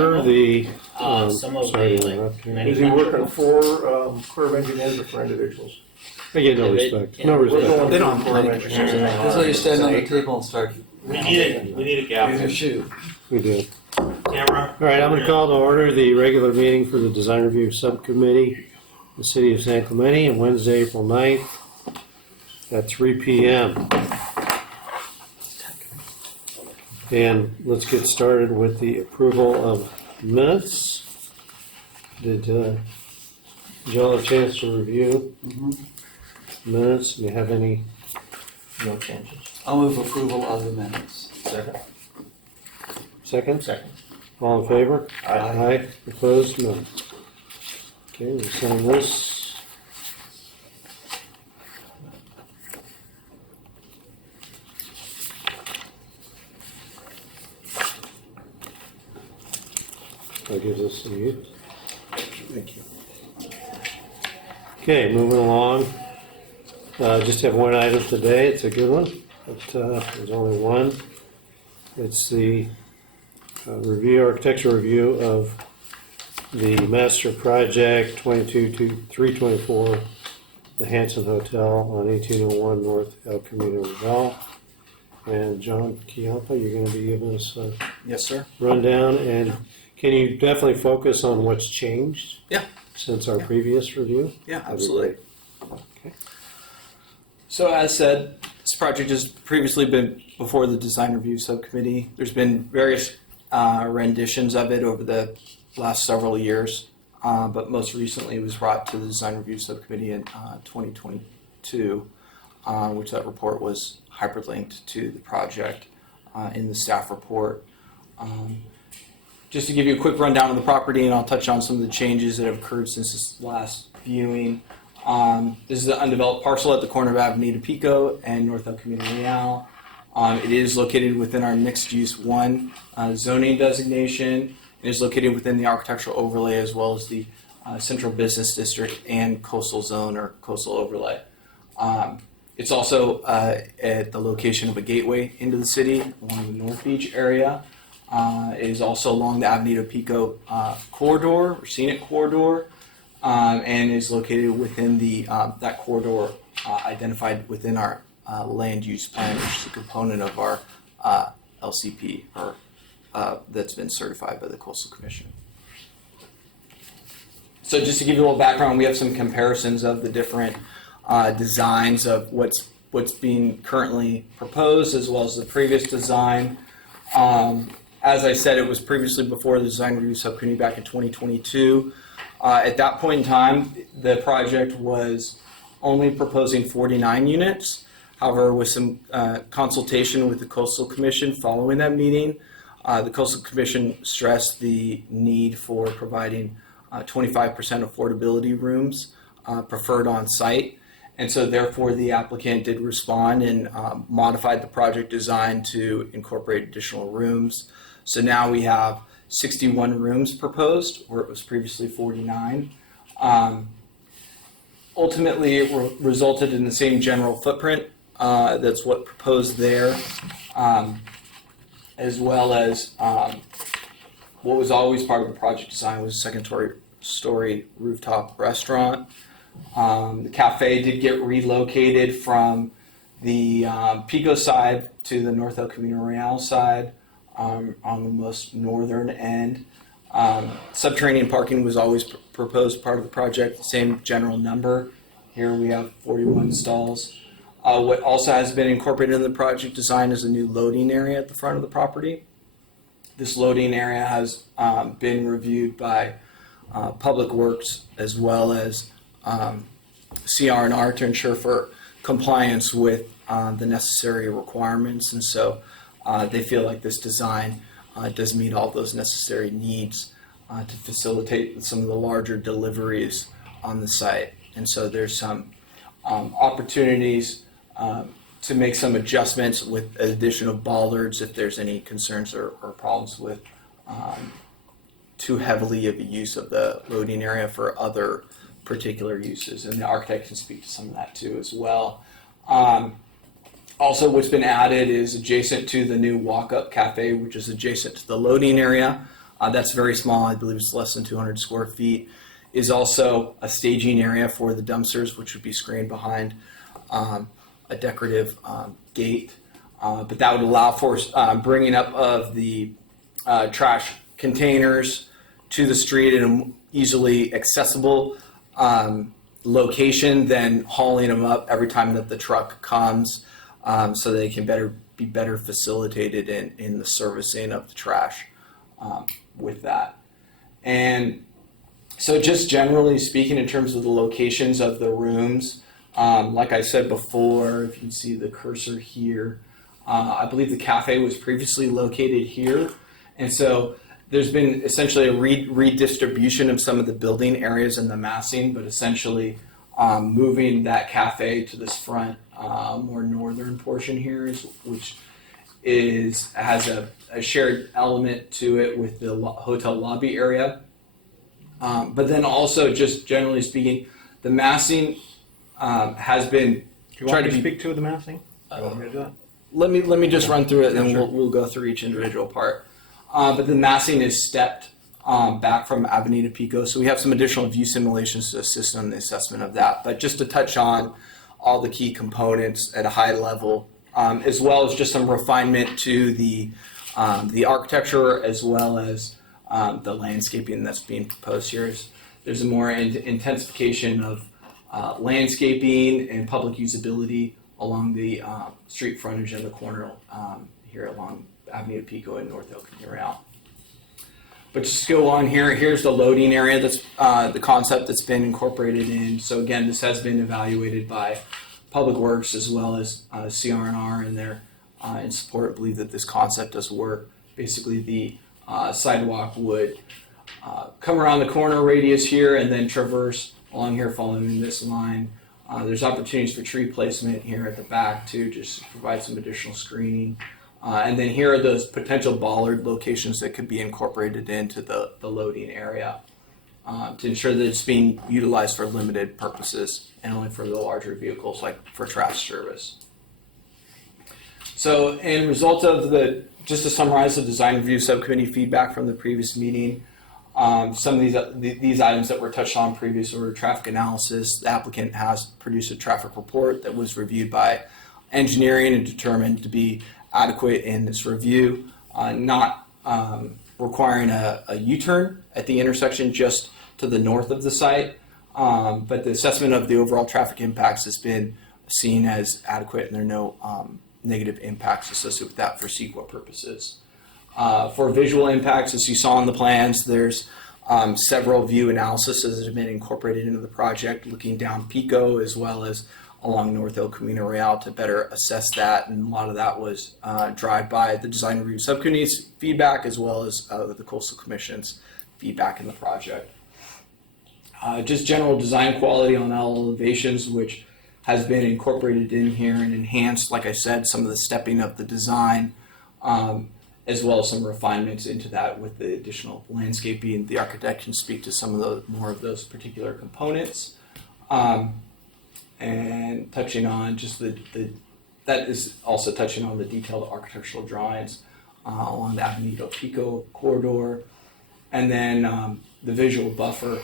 order the. Some of sorry, the, Is he working for Corps of Engineers or for individuals? I get no respect. No respect. They don't have planning commissioners. That's why you stand on the table and start. we need a gap. Use your shoe. We do. Camera. All right, I'm going to call to order the regular meeting for the Design Review Subcommittee, the City of San Clemente, on Wednesday, April 9th at 3 p.m. And let's get started with the approval of minutes. Did y'all have a chance to review minutes? Do you have any? No changes. I'll move approval of the minutes. Second. Second? Second. All in favor? Aye. Aye. Opposed? No. Okay, we'll sign this. I'll give this to you. Thank you. Okay, moving along. Just have one item today. It's a good one, but there's only one. It's the architectural review of the master project 22-324, the Hanson Hotel on 1801 North El Camino Real. And John Chiampa, you're going to be giving us a Yes, sir. rundown. And can you definitely focus on what's changed? Yeah. Since our previous review? Yeah, That'd be absolutely. great. Okay. So as said, this project has previously been before the Design Review Subcommittee. There's been various renditions of it over the last several years, but most recently it was brought to the Design Review Subcommittee in 2022, which that report was hyperlinked to the project in the staff report. Just to give you a quick rundown of the property, and I'll touch on some of the changes that have occurred since this last viewing. This is an undeveloped parcel at the corner of Avenida Pico and North El Camino Real. It is located within our mixed-use 1 zoning designation. It is located within the architectural overlay as well as the central business district and coastal zone or coastal overlay. It's also at the location of a gateway into the city along the North Beach area. It is also along the Avenida Pico corridor or scenic corridor. And is located within the that corridor identified within our land use plan, which is a component of our LCP, or that's been certified by the Coastal Commission. So just to give you a little background, we have some comparisons of the different designs of what's being currently proposed, as well as the previous design. As I said, it was previously before the Design Review Subcommittee back in 2022. At that point in time, the project was only proposing 49 units. However, with some consultation with the Coastal Commission following that meeting, the Coastal Commission stressed the need for providing 25% affordability rooms preferred on site. And so therefore the applicant did respond and modified the project design to incorporate additional rooms. So now we have 61 rooms proposed, where it was previously 49. Ultimately, it resulted in the same general footprint. That's what proposed there, as well as what was always part of the project design was a second-story rooftop restaurant. The cafe did get relocated from the Pico side to the North El Camino Real side. On the most northern end. Subterranean parking was always proposed part of the project, the same general number. Here we have 41 stalls. What also has been incorporated in the project design is a new loading area at the front of the property. This loading area has been reviewed by Public Works as well as CR&R to ensure for compliance with the necessary requirements, and so they feel like this design does meet all those necessary needs to facilitate some of the larger deliveries on the site. And so there's some opportunities to make some adjustments with addition of bollards if there's any concerns or problems with too heavily of a use of the loading area for other particular uses. And the architect can speak to some of that too as well. Also, what's been added is adjacent to the new walk-up cafe, which is adjacent to the loading area. That's very small. I believe it's less than 200 square feet. Is also a staging area for the dumpsters, which would be screened behind a decorative gate. But that would allow for bringing up of the trash containers to the street in an easily accessible location, then hauling them up every time that the truck comes, so they can be better facilitated in the servicing of the trash with that. And so just generally speaking, in terms of the locations of the rooms, like I said before, if you can see the cursor here, I believe the cafe was previously located here. And so there's been essentially a redistribution of some of the building areas and the massing, but essentially moving that cafe to this front, more northern portion here, which has a shared element to it with the hotel lobby area. But then also, just generally speaking, the massing has been tried to speak to the massing? Let me just run through it, and then we'll go through each individual part. But the massing is stepped back from Avenida Pico, so we have some additional view simulations to assist on the assessment of that. But just to touch on all the key components at a high level, as well as just some refinement to the architecture, as well as the landscaping that's being proposed here. There's a more intensification of landscaping and public usability along the street frontage and the corner here along Avenida Pico and North El Camino. But just go on here. Here's the loading area. That's the concept that's been incorporated in. So again, this has been evaluated by Public Works as well as CR&R, and they're in support. Believe that this concept does work. Basically, the sidewalk would come around the corner radius here and then traverse along here following this line. There's opportunities for tree placement here at the back too, just to provide some additional screening. And then here are those potential bollard locations that could be incorporated into the loading area to ensure that it's being utilized for limited purposes and only for the larger vehicles, like for trash service. So in result of just to summarize the design review subcommittee feedback from the previous meeting, some of these items that were touched on previous were traffic analysis. The applicant has produced a traffic report that was reviewed by engineering and determined to be adequate in this review, not requiring a U-turn at the intersection just to the north of the site, but the assessment of the overall traffic impacts has been seen as adequate, and there are no negative impacts associated with that for CEQA purposes. For visual impacts, as you saw in the plans, there's several view analyses that have been incorporated into the project, looking down Pico as well as along North El Camino Real to better assess that, and a lot of that was driven by the design review subcommittee's feedback as well as the Coastal Commission's feedback in the project. Just general design quality on all elevations, which has been incorporated in here and enhanced, like I said, some of the stepping of the design, as well as some refinements into that with the additional landscaping. The architect can speak to some of the more of those particular components. And touching on just that is also touching on the detailed architectural drawings along the Avenida Pico corridor, and then the visual buffer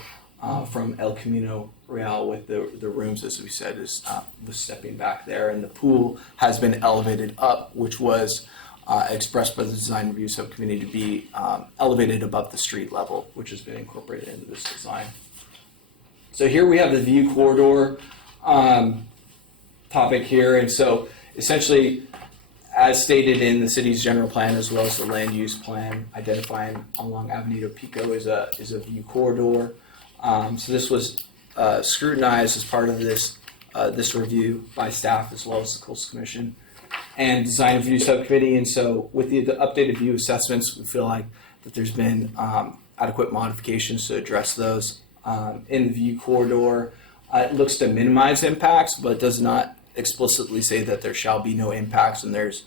from El Camino Real with the rooms, as we said, is was stepping back there, and the pool has been elevated up, which was expressed by the design review subcommittee to be elevated above the street level, which has been incorporated into this design. So here we have the view corridor topic here, and so essentially, as stated in the city's general plan as well as the land use plan, identifying along Avenida Pico is a view corridor. So this was scrutinized as part of this review by staff as well as the Coastal Commission and design review subcommittee. And so with the updated view assessments, we feel like that there's been adequate modifications to address those in the view corridor. It looks to minimize impacts, but does not explicitly say that there shall be no impacts, and there's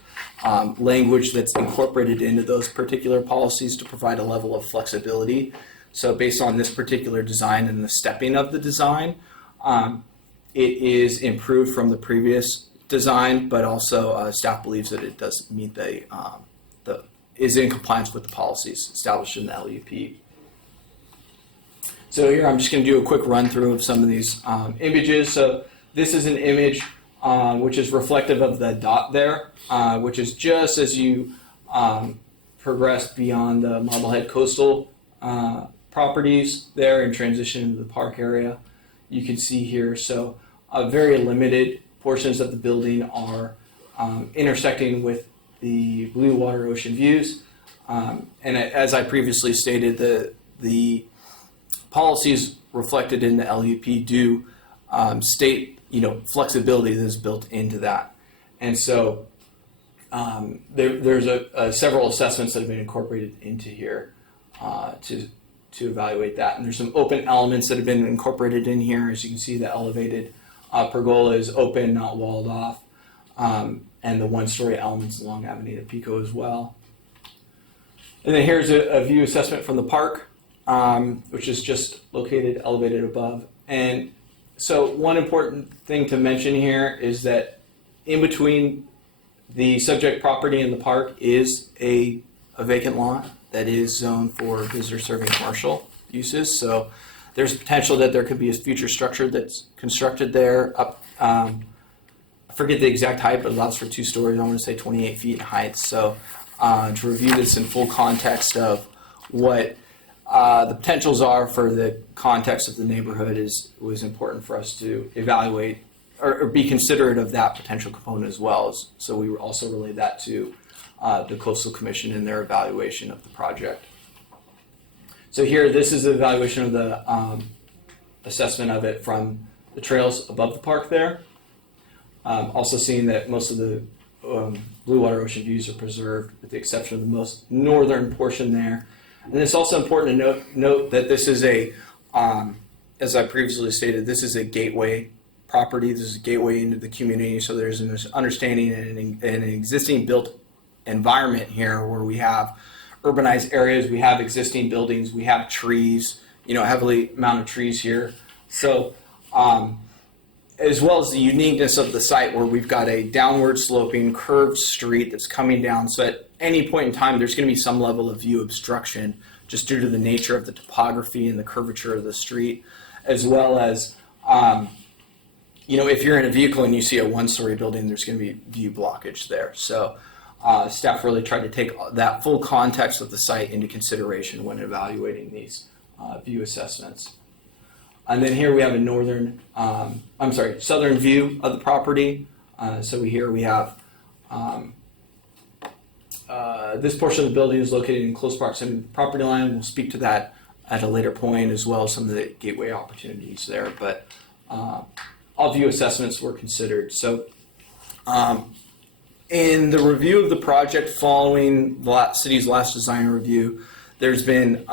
language that's incorporated into those particular policies to provide a level of flexibility. So based on this particular design and the stepping of the design, it is improved from the previous design, but also staff believes that it does meet the is in compliance with the policies established in the LUP. So here I'm just going to do a quick run through of some of these images. So this is an image which is reflective of the dot there, which is just as you progress beyond the Marblehead coastal properties there and transition into the park area. You can see here, so very limited portions of the building are intersecting with the blue water ocean views. And as I previously stated, the policies reflected in the LUP do state, flexibility that is built into that. And so there's several assessments that have been incorporated into here to evaluate that. And there's some open elements that have been incorporated in here. As you can see, the elevated pergola is open, not walled off. And the one-story elements along Avenida Pico as well. And then here's a view assessment from the park, which is just located elevated above. And so one important thing to mention here is that in between the subject property and the park is a vacant lot that is zoned for visitor serving commercial uses. So there's potential that there could be a future structure that's constructed there up, I forget the exact height, but it allows for 2 stories. I want to say 28 feet in height. So to review this in full context of what the potentials are for the context of the neighborhood was important for us to evaluate or be considerate of that potential component as well. So we also relayed that to the Coastal Commission in their evaluation of the project. So here, this is the evaluation of the assessment of it from the trails above the park there. Also seeing that most of the blue water ocean views are preserved with the exception of the most northern portion there. And it's also important to note that this is as I previously stated, this is a gateway property. This is a gateway into the community. So there's an understanding and an existing built environment here where we have urbanized areas, we have existing buildings, we have trees, heavily mounted trees here. So as well as the uniqueness of the site where we've got a downward sloping curved street that's coming down. So at any point in time, there's going to be some level of view obstruction just due to the nature of the topography and the curvature of the street, as well as, if you're in a vehicle and you see a 1-story building, there's going to be view blockage there. So staff really tried to take that full context of the site into consideration when evaluating these view assessments. And then here we have a southern view of the property. So here we have this portion of the building is located in close proximity to the property line. We'll speak to that at a later point, as well as some of the gateway opportunities there. But all view assessments were considered. So in the review of the project following the city's last design review, there's been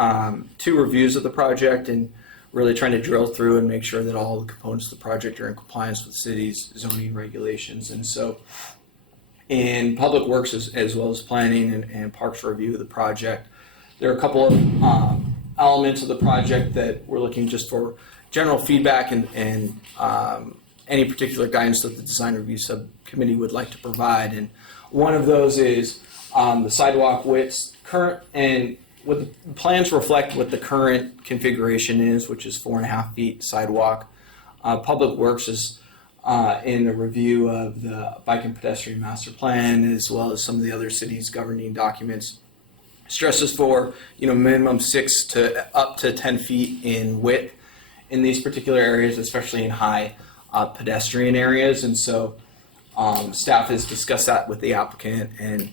2 reviews of the project and really trying to drill through and make sure that all the components of the project are in compliance with the city's zoning regulations. And so in Public Works as well as planning and Parks review of the project, there are a couple of elements of the project that we're looking just for general feedback and any particular guidance that the design review subcommittee would like to provide. And one of those is the sidewalk widths current, and what the plans reflect what the current configuration is, which is 4.5 feet sidewalk. Public Works is in the review of the bike and pedestrian master plan, as well as some of the other cities' governing documents, stresses for minimum 6 to up to 10 feet in width in these particular areas, especially in high pedestrian areas. And so staff has discussed that with the applicant, and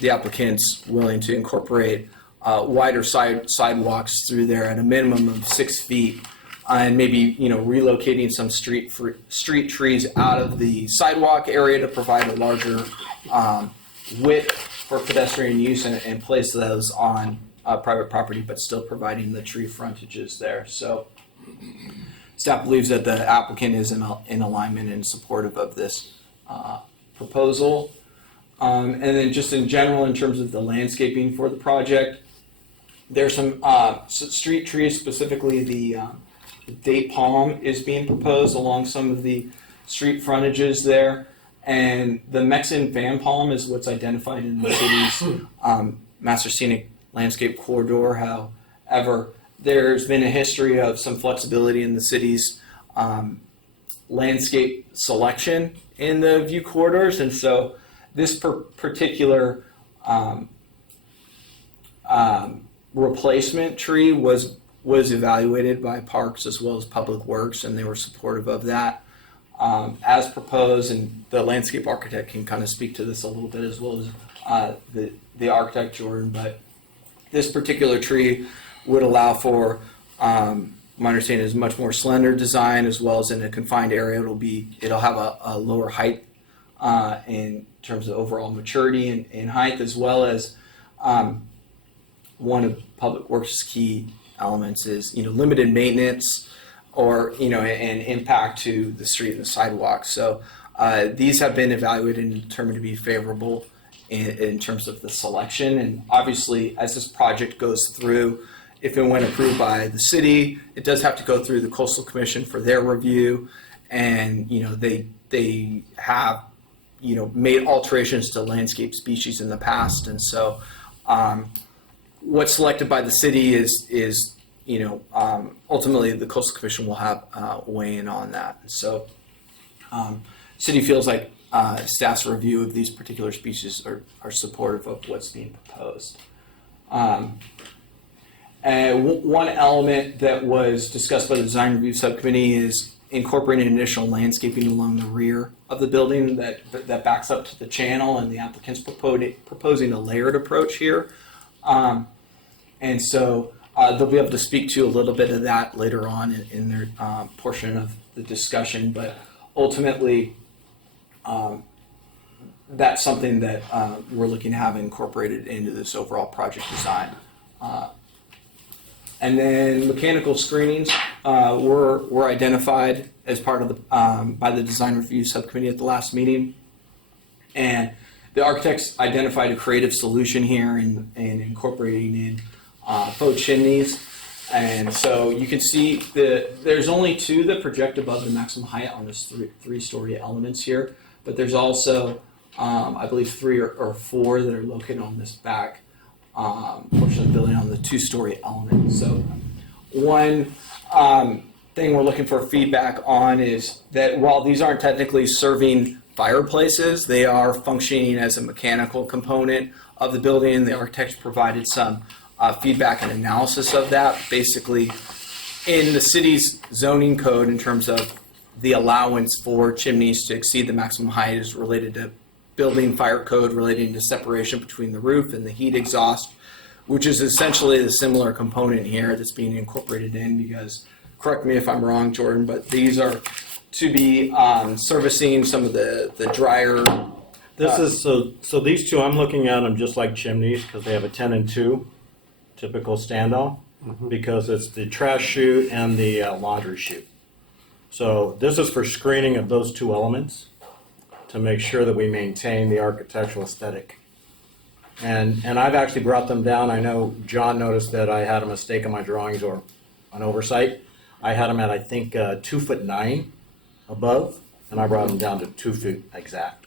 the applicant's willing to incorporate wider sidewalks through there at a minimum of 6 feet, and maybe relocating some street trees out of the sidewalk area to provide a larger width for pedestrian use and place those on private property, but still providing the tree frontages there. So staff believes that the applicant is in alignment and supportive of this proposal. And then just in general, in terms of the landscaping for the project, there's some street trees, specifically the date palm is being proposed along some of the street frontages there. And the Mexican fan palm is what's identified in the city's master scenic landscape corridor. However, there's been a history of some flexibility in the city's landscape selection in the view corridors, and so this particular replacement tree was evaluated by Parks as well as Public Works, and they were supportive of that as proposed. And the landscape architect can kind of speak to this a little bit as well as the architect Jordan. But this particular tree would allow for, my understanding is much more slender design, as well as in a confined area. It'll have a lower height in terms of overall maturity and height, as well as one of Public Works' key elements is limited maintenance or an impact to the street and the sidewalk. So these have been evaluated and determined to be favorable in terms of the selection. And obviously, as this project goes through, if and when approved by the city, it does have to go through the Coastal Commission for their review, and they have made alterations to landscape species in the past, and so what's selected by the city is ultimately the Coastal Commission will have weigh in on that. And so city feels like staff's review of these particular species are supportive of what's being proposed. One element that was discussed by the Design Review Subcommittee is incorporating additional landscaping along the rear of the building that backs up to the channel, and the applicant's proposing a layered approach here. And so they'll be able to speak to a little bit of that later on in their portion of the discussion, but ultimately that's something that we're looking to have incorporated into this overall project design. And then mechanical screenings were identified as part of the by the Design Review Subcommittee at the last meeting, and the architects identified a creative solution here in incorporating in faux chimneys. And so you can see there's only two that project above the maximum height on this three-story elements here, but there's also I believe three or four that are located on this back portion of the building on the two-story element. So one thing we're looking for feedback on is that while these aren't technically serving fireplaces, they are functioning as a mechanical component of the building. The architects provided some feedback and analysis of that. Basically, in the city's zoning code, in terms of the allowance for chimneys to exceed the maximum height, is related to building fire code relating to separation between the roof and the heat exhaust, which is essentially the similar component here that's being incorporated in, because, correct me if I'm wrong, Jordan, but these are to be servicing some of the drier. This is, so these two, I'm looking at them just like chimneys because they have a 10 and 2 typical standoff, because it's the trash chute and the laundry chute. So this is for screening of those two elements to make sure that we maintain the architectural aesthetic. And I've actually brought them down. I know John noticed that I had a mistake in my drawings or an oversight. I had them at, I think, 2'9" above, and I brought them down to 2 feet exact,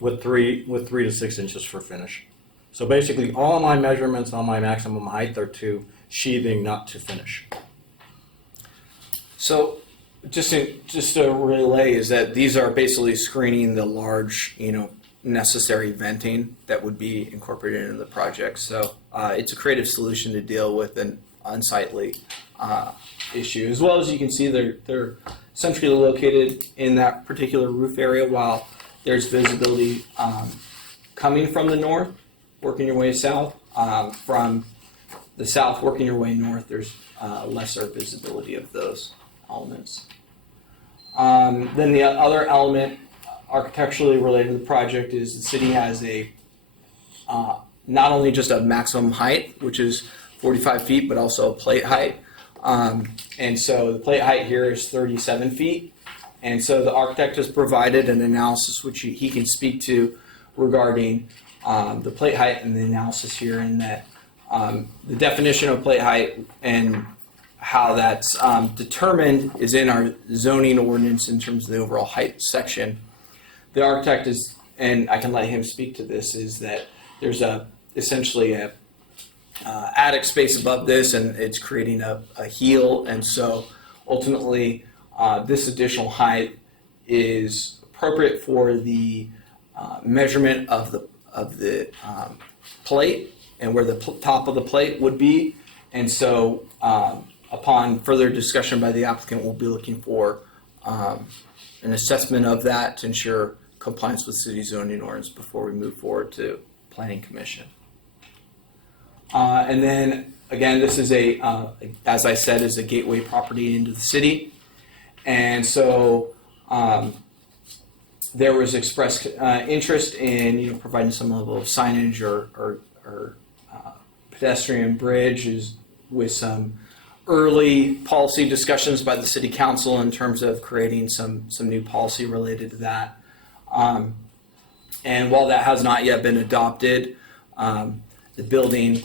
with 3 to 6 inches for finish. So basically, all my measurements on my maximum height are to sheathing, not to finish. So just a relay is that these are basically screening the large, necessary venting that would be incorporated into the project. So it's a creative solution to deal with an unsightly issue. As well as you can see, they're centrally located in that particular roof area, while there's visibility coming from the north, working your way south. From the south, working your way north, there's lesser visibility of those elements. Then the other element architecturally related to the project is the city has a not only just a maximum height, which is 45 feet, but also a plate height. And so the plate height here is 37 feet. And so the architect has provided an analysis which he can speak to regarding the plate height and the analysis here, in that the definition of plate height and how that's determined is in our zoning ordinance in terms of the overall height section. the architect is, and I can let him speak to this, is that there's essentially a attic space above this, and it's creating a heel, and so ultimately this additional height is appropriate for the measurement of the plate and where the top of the plate would be, and so upon further discussion by the applicant, we'll be looking for an assessment of that to ensure compliance with city zoning ordinance before we move forward to planning commission. And then again, this is as I said, is a gateway property into the city, and so there was expressed interest in providing some level of signage or pedestrian bridges with some early policy discussions by the city council in terms of creating some new policy related to that. And while that has not yet been adopted, the building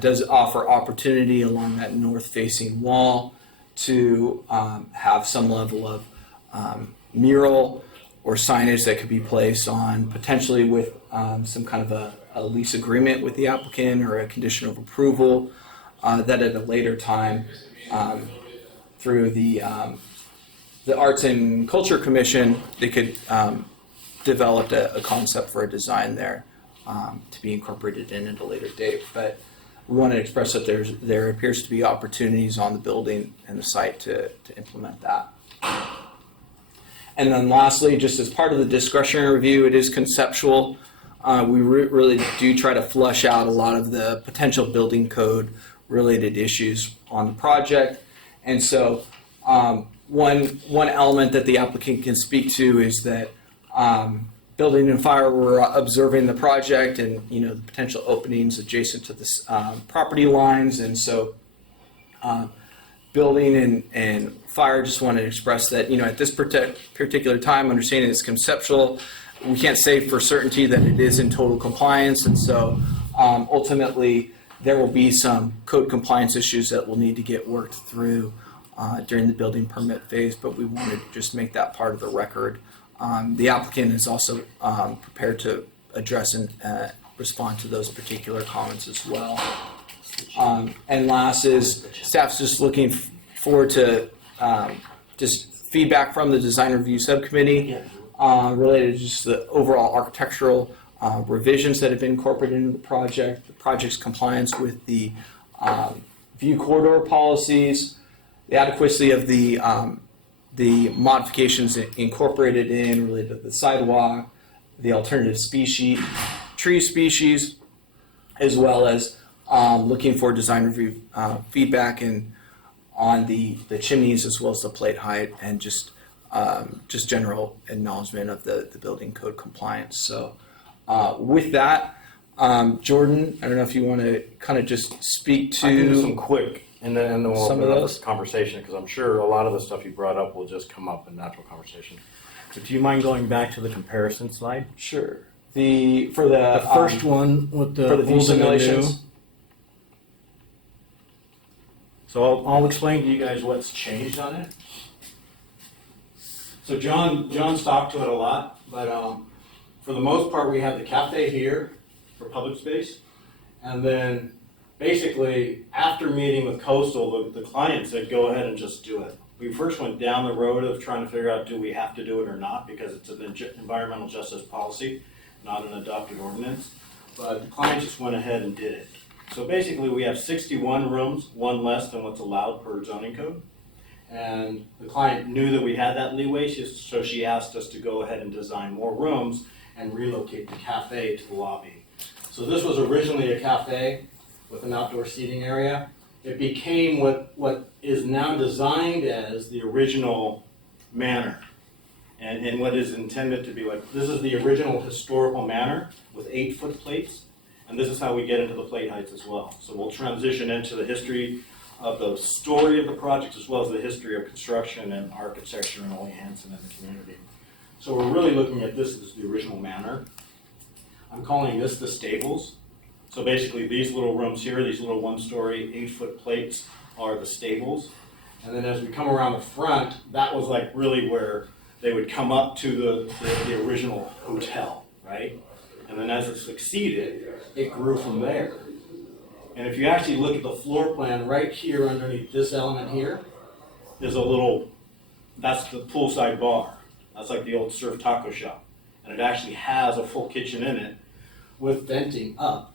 does offer opportunity along that north-facing wall to have some level of mural or signage that could be placed on, potentially with some kind of a lease agreement with the applicant or a condition of approval, that at a later time through the Arts and Culture Commission, they could develop a concept for a design there to be incorporated in at a later date. But we want to express that there appears to be opportunities on the building and the site to implement that. And then lastly, just as part of the discretionary review, it is conceptual. We really do try to flush out a lot of the potential building code related issues on the project. And so one element that the applicant can speak to is that building and fire were observing the project and the potential openings adjacent to the property lines. And so building and fire just want to express that at this particular time, understanding it's conceptual, we can't say for certainty that it is in total compliance. And so ultimately there will be some code compliance issues that will need to get worked through during the building permit phase, but we want to just make that part of the record. The applicant is also prepared to address and respond to those particular comments as well. And last is staff's just looking forward to just feedback from the design review subcommittee related to just the overall architectural revisions that have been incorporated into the project's compliance with the view corridor policies, the adequacy of the modifications incorporated in related to the sidewalk, the alternative tree species, as well as looking for design review feedback on the chimneys as well as the plate height, and just general acknowledgement of the building code compliance. So with that, Jordan, I don't know if you want to kind of just speak to I can do some quick, and then we'll some open of up those. this conversation, because I'm sure a lot of the stuff you brought up will just come up in natural conversation. So do you mind going back to the comparison slide? Sure. The first one with the for the view old and the new. simulations. So I'll explain to you guys what's changed on it. So John's talked to it a lot, but for the most part, we have the cafe here for public space, and then basically after meeting with Coastal, the client said go ahead and just do it. We first went down the road of trying to figure out do we have to do it or not, because it's an environmental justice policy, not an adopted ordinance. But the client just went ahead and did it. So basically we have 61 rooms, one less than what's allowed per zoning code. And the client knew that we had that leeway, so she asked us to go ahead and design more rooms and relocate the cafe to the lobby. So this was originally a cafe with an outdoor seating area. It became what is now designed as the original manor. And what is intended to be like, this is the original historical manor with 8-foot plates. And this is how we get into the plate heights as well. So we'll transition into the history of the story of the project, as well as the history of construction and architecture in Ole Hansen and the community. So we're really looking at this as the original manor. I'm calling this the stables. So basically these little rooms here, these little 1-story, 8-foot plates are the stables. And then as we come around the front, that was like really where they would come up to the original hotel, right? And then as it succeeded, it grew from there. And if you actually look at the floor plan right here underneath this element here, there's a little, that's the poolside bar. That's like the old surf taco shop. And it actually has a full kitchen in it with venting up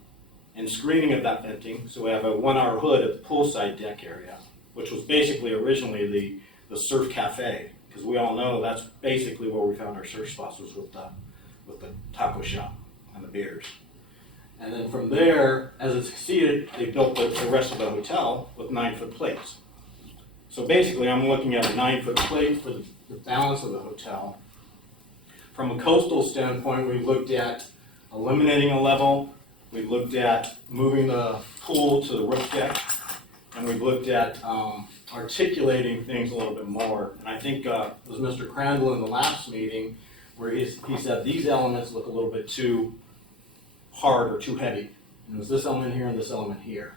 and screening of that venting. So we have a 1-hour hood at the poolside deck area, which was basically originally the surf cafe. Because we all know that's basically where we found our surf spots, was with the taco shop and the beers. And then from there, as it succeeded, they built the rest of the hotel with 9-foot plates. So basically, I'm looking at a 9-foot plate for the balance of the hotel. From a coastal standpoint, we looked at eliminating a level, we've looked at moving the pool to the roof deck, and we've looked at articulating things a little bit more. And I think it was Mr. Crandall in the last meeting where he said these elements look a little bit too hard or too heavy. And it was this element here and this element here.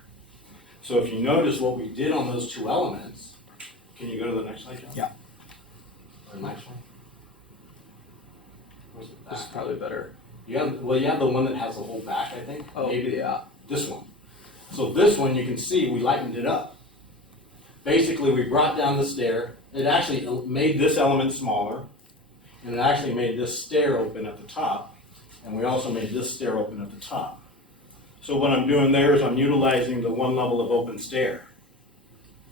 So if you notice what we did on those two elements, can you go to the next slide, John? Yeah. Or the next one? Where's the This is back? probably better. You have the one that has the whole back, I think. Oh, Maybe yeah. this one. So this one, you can see we lightened it up. Basically, we brought down the stair. It actually made this element smaller, and it actually made this stair open at the top. And we also made this stair open at the top. So what I'm doing there is I'm utilizing the one level of open stair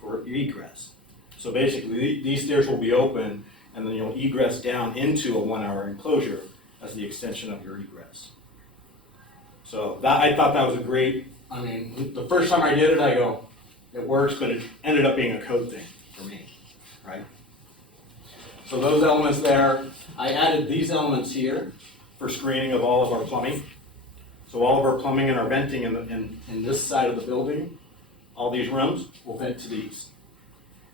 for egress. So basically, these stairs will be open, and then you'll egress down into a 1-hour enclosure as the extension of your egress. So that, I thought that was a great, I mean, the first time I did it, I go, it works, but it ended up being a code thing for me, right? So those elements there, I added these elements here for screening of all of our plumbing. So all of our plumbing and our venting in this side of the building, all these rooms will vent to these.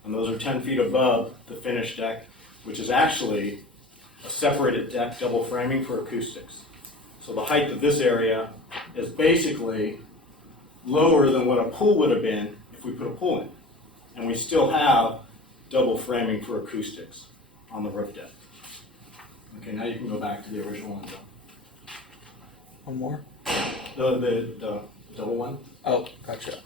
And those are 10 feet above the finished deck, which is actually a separated deck, double framing for acoustics. So the height of this area is basically lower than what a pool would have been if we put a pool in. And we still have double framing for acoustics on the roof deck. Okay, now you can go back to the original one, Joe. One more? The double one. Oh, gotcha.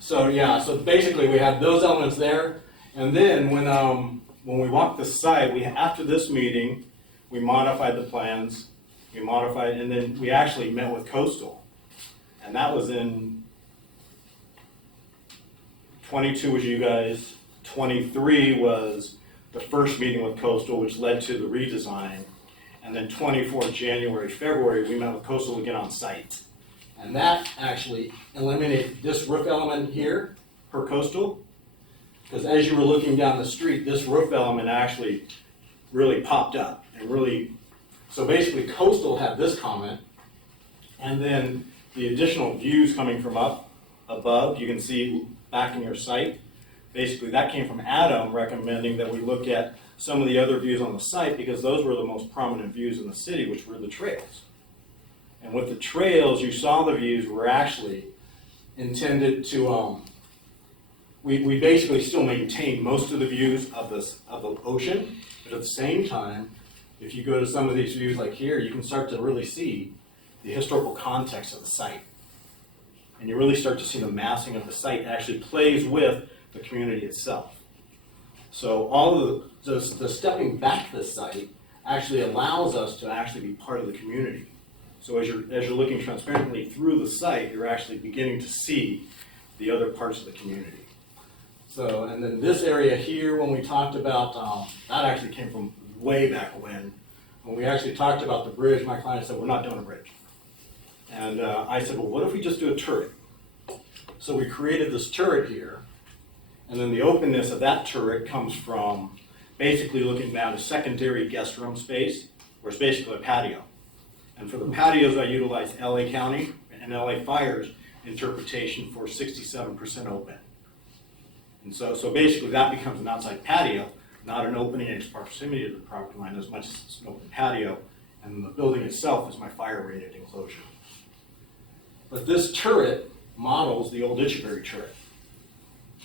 So yeah, so basically we have those elements there, and then when we walked the site, after this meeting, we modified the plans, and then we actually met with Coastal, and that was in 22 was you guys, 23 was the first meeting with Coastal, which led to the redesign, and then 24 January, February, we met with Coastal again on site. And that actually eliminated this roof element here per Coastal, because as you were looking down the street, this roof element actually really popped up and really, so basically Coastal had this comment, and then the additional views coming from up above, you can see back in your site, basically that came from Adam recommending that we look at some of the other views on the site because those were the most prominent views in the city, which were the trails. And with the trails, you saw the views were actually intended to, we basically still maintain most of the views of the ocean, but at the same time, if you go to some of these views like here, you can start to really see the historical context of the site. And you really start to see the massing of the site actually plays with the community itself. So all of the stepping back the site actually allows us to actually be part of the community. So as you're looking transparently through the site, you're actually beginning to see the other parts of the community. So, and then this area here, when we talked about, that actually came from way back when we actually talked about the bridge, my client said, we're not doing a bridge. And I said, well, what if we just do a turret? So we created this turret here, and then the openness of that turret comes from basically looking down a secondary guest room space, where it's basically a patio. And for the patios, I utilized LA County and LA Fire's interpretation for 67% open. And so basically that becomes an outside patio, not an opening in its proximity to the property line as much as it's an open patio, and the building itself is my fire rated enclosure. But this turret models the old Itchbury turret.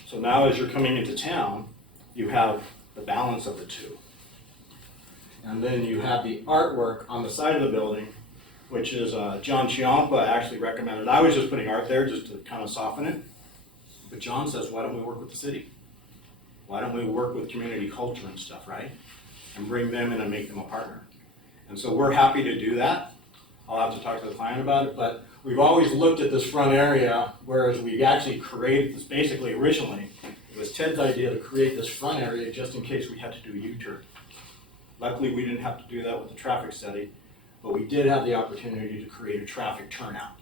So now as you're coming into town, you have the balance of the two. And then you have the artwork on the side of the building, which is John Chiampa actually recommended. I was just putting art there just to kind of soften it. But John says, why don't we work with the city? Why don't we work with community culture and stuff, right? And bring them in and make them a partner. And so we're happy to do that. I'll have to talk to the client about it, but we've always looked at this front area, whereas we actually created this basically originally. It was Ted's idea to create this front area just in case we had to do a U-turn. Luckily, we didn't have to do that with the traffic study, but we did have the opportunity to create a traffic turnout.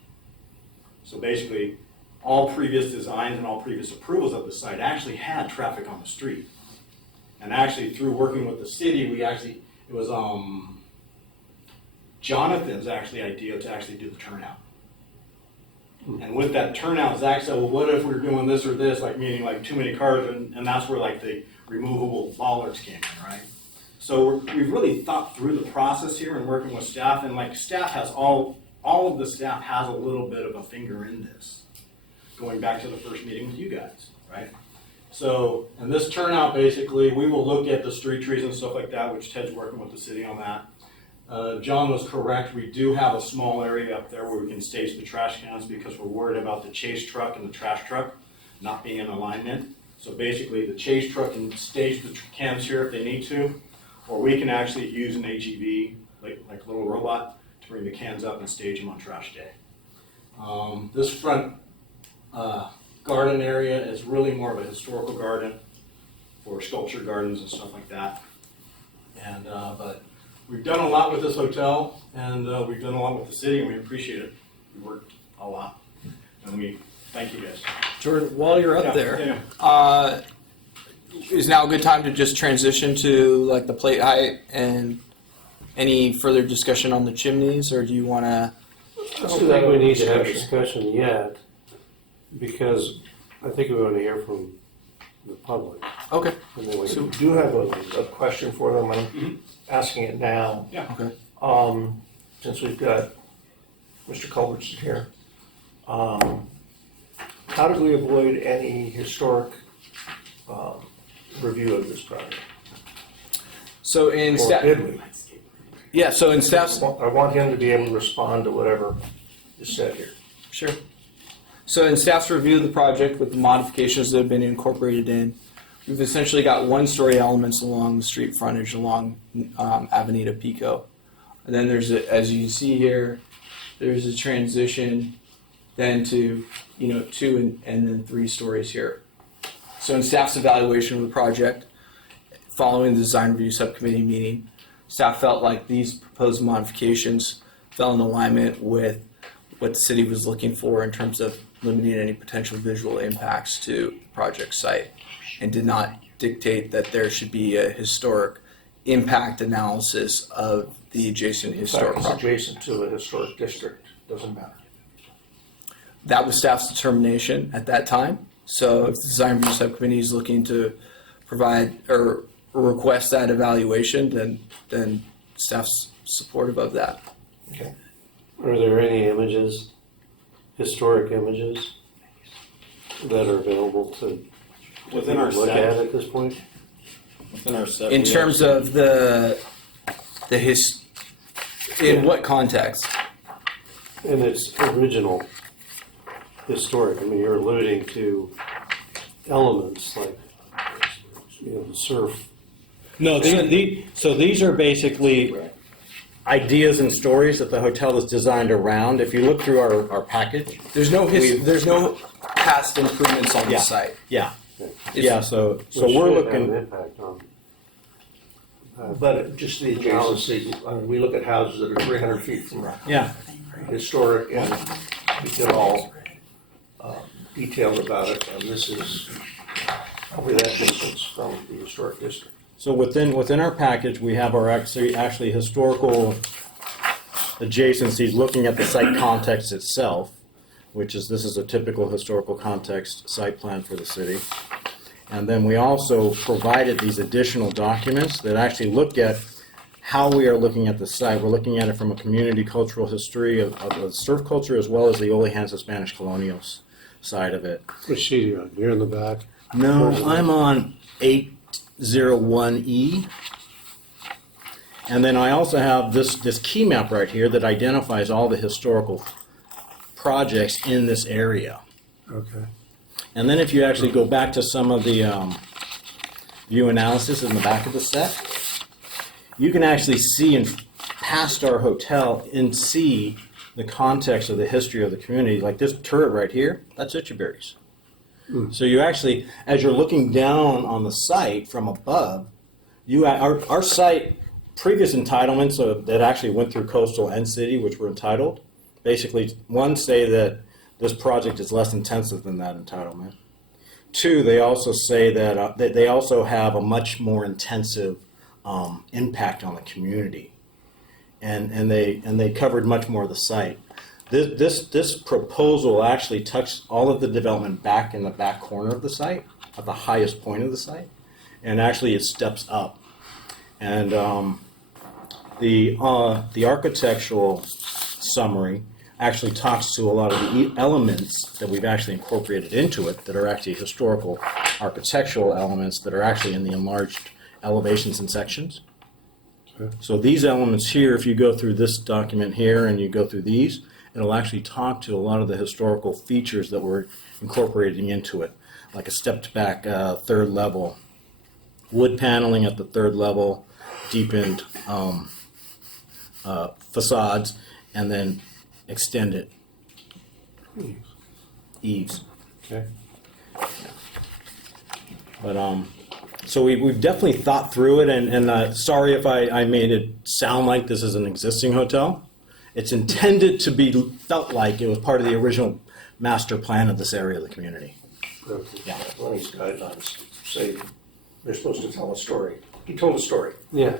So basically, all previous designs and all previous approvals of the site actually had traffic on the street. And actually, through working with the city, it was Jonathan's actually idea to actually do the turnout. And with that turnout, Zach said, well, what if we're doing this or this, like meaning like too many cars, and that's where like the removable bollards came in, right? So we've really thought through the process here and working with staff, and like staff has all of the staff has a little bit of a finger in this, going back to the first meeting with you guys, right? So, and this turnout, basically, we will look at the street trees and stuff like that, which Ted's working with the city on that. John was correct, we do have a small area up there where we can stage the trash cans because we're worried about the chase truck and the trash truck not being in alignment. So basically, the chase truck can stage the cans here if they need to, or we can actually use an AGV, like a little robot, to bring the cans up and stage them on trash day. This front garden area is really more of a historical garden for sculpture gardens and stuff like that. And but we've done a lot with this hotel, and we've done a lot with the city, and we appreciate it. We worked a lot, and we thank you guys. Jordan, while you're up Yeah, there, yeah. is now a good time to just transition to like the plate height and any further discussion on the chimneys, or do you want to? I don't think we need to have discussion yet, because I think we want to hear from the public. Okay. And then we So can we do have a question for them, I'm asking it now. Yeah. Okay. Since we've got Mr. Culbertson here. How do we avoid any historic review of this project? So in Or staff, did we? yeah. So in staff's I want him to be able to respond to whatever is said here. Sure. So in staff's review of the project with the modifications that have been incorporated in, we've essentially got one-story elements along the street frontage along Avenida Pico. And then there's, as you see here, there's a transition then to, 2 and then 3 stories here. So in staff's evaluation of the project, following the design review subcommittee meeting, staff felt like these proposed modifications fell in alignment with what the city was looking for in terms of limiting any potential visual impacts to the project site, and did not dictate that there should be a historic impact analysis of the adjacent historic It's property. adjacent to a historic district, doesn't matter. That was staff's determination at that time. So if the design review subcommittee is looking to provide or request that evaluation, then staff's supportive of that. Okay. Are there any images, historic images, that are available to Within our look set. at this point? Within our set. In terms of in what context? In its original historic, I mean, you're alluding to elements like, the surf. No, so these are basically ideas and stories that the hotel is designed around. If you look through our package. There's no past improvements on the Yeah. site. Yeah. It's- Yeah, so which we're should have looking. an impact on. But just the adjacency, I mean, we look at houses that are 300 feet from Yeah. historic, and we get all detailed about it, and this is probably that distance from the historic district. So within our package, we have our actually historical adjacencies looking at the site context itself, this is a typical historical context site plan for the city. And then we also provided these additional documents that actually look at how we are looking at the site. We're looking at it from a community cultural history of the surf culture, as well as the Ole Hansa Spanish colonials side of it. Which sheet are you on? You're in the back? No, I'm on 801E. And then I also have this key map right here that identifies all the historical projects in this area. Okay. And then if you actually go back to some of the view analysis in the back of the set, you can actually see in past our hotel and see the context of the history of the community. Like this turret right here, that's Itchaberry's. So you actually, as you're looking down on the site from above, our site, previous entitlements that actually went through coastal and city, which were entitled, basically, one, say that this project is less intensive than that entitlement. Two, they also say that they also have a much more intensive impact on the community, and they covered much more of the site. This proposal actually touched all of the development back in the back corner of the site, at the highest point of the site, and actually it steps up. And the architectural summary actually talks to a lot of the elements that we've actually incorporated into it that are actually historical architectural elements that are actually in the enlarged elevations and sections. Okay. So these elements here, if you go through this document here and you go through these, it'll actually talk to a lot of the historical features that we're incorporating into it, like a stepped back third level, wood paneling at the third level, deepened facades, and then extended eaves. Okay. But so we've definitely thought through it, and sorry if I made it sound like this is an existing hotel. It's intended to be felt like it was part of the original master plan of this area of the community. Okay. Yeah. One of these guidelines say they're supposed to tell a story. He told a story. Yeah.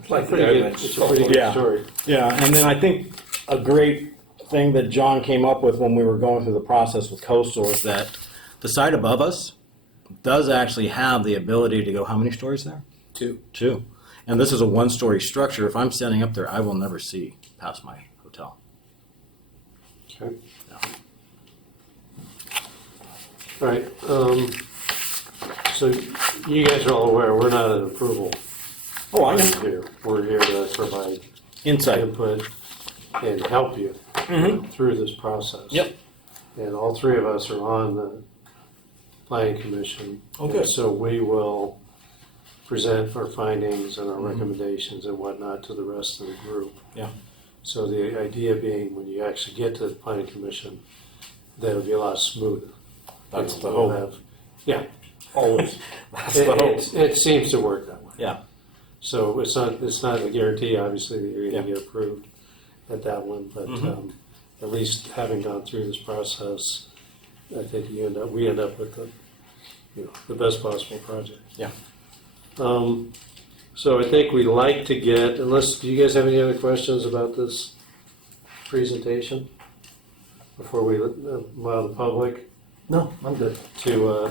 It's like the Pretty good. guidelines. It's a pretty good Yeah. story. Yeah, and then I think a great thing that John came up with when we were going through the process with Coastal is that the site above us does actually have the ability to go, how many stories there? Two. And this is a one-story structure. If I'm standing up there, I will never see past my hotel. Okay. Yeah. All right. So you guys are all aware, we're not an approval. Oh, I know. Here. We're here to provide Insight. input and help you through this process. Yep. And all three of us are on the planning commission. Oh, good. And so we will present our findings and our recommendations and whatnot to the rest of the group. Yeah. So the idea being, when you actually get to the planning commission, that'll be a lot smoother. That's the We'll hope. have- Yeah. Always. That's the hope. It seems to work that way. Yeah. So it's not a guarantee, obviously, that you're going to Yeah. get approved at that one, but at least having gone through this process, I think we end up with the best possible project. Yeah. So I think we'd like to get, do you guys have any other questions about this presentation before we allow the public No, I'm good. to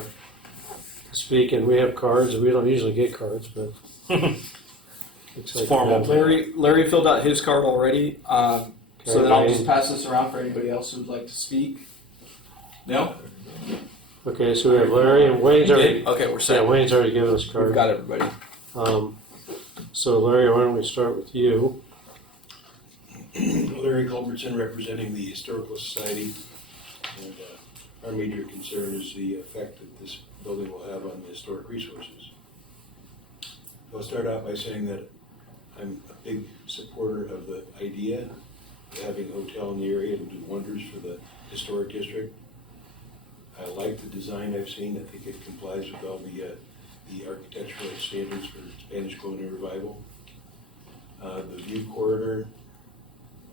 speak? And we have cards. We don't usually get cards, but looks like formal. we have- Larry filled out his card already, so Okay, then I'll Wayne. just pass this around for anybody else who'd like to speak. No? Okay, so we have Larry and Wayne's already. Okay, we're Yeah, set. Wayne's already given us a We've card. got everybody. So Larry, why don't we start with you? Larry Culbertson, representing the Historical Society, and our major concern is the effect that this building will have on the historic resources. I'll start out by saying that I'm a big supporter of the idea of having a hotel in the area. It'll do wonders for the historic district. I like the design I've seen. I think it complies with all the architectural standards for Spanish colonial revival. The view corridor,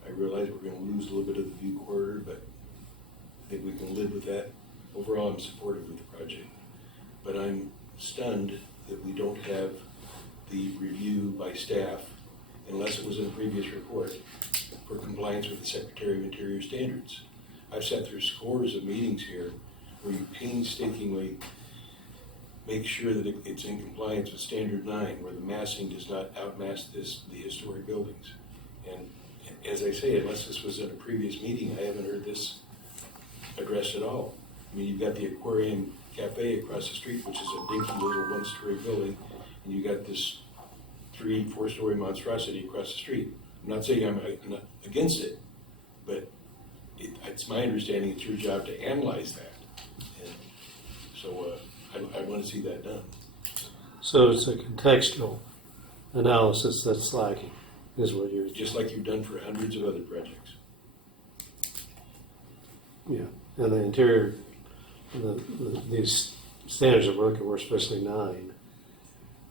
I realize we're going to lose a little bit of the view corridor, but I think we can live with that. Overall, I'm supportive of the project, but I'm stunned that we don't have the review by staff, unless it was in a previous report, for compliance with the Secretary of Interior standards. I've sat through scores of meetings here where you painstakingly make sure that it's in compliance with Standard 9, where the massing does not outmass the historic buildings. And as I say, unless this was in a previous meeting, I haven't heard this addressed at all. I mean, you've got the Aquarium Cafe across the street, which is a dinky little one-story building, and you got this 3, 4-story monstrosity across the street. I'm not saying I'm not against it, but it's my understanding it's your job to analyze that. And so I want to see that done. So it's a contextual analysis that's lacking, is what you're. Just like you've done for hundreds of other projects. Yeah, and the interior, these standards of work, or especially 9,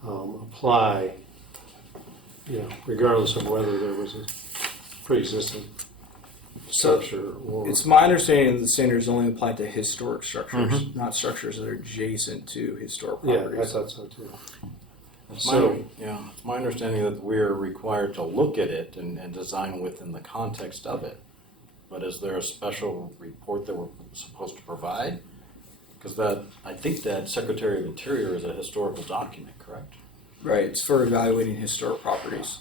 apply, regardless of whether there was a pre-existing structure or. It's my understanding that the standards only apply to historic structures, not structures that are adjacent to historic Yeah, I properties. thought so too. It's So- it's my understanding that we're required to look at it and design within the context of it. But is there a special report that we're supposed to provide? Because I think that Secretary of Interior is a historical document, correct? Right, it's for evaluating historic properties.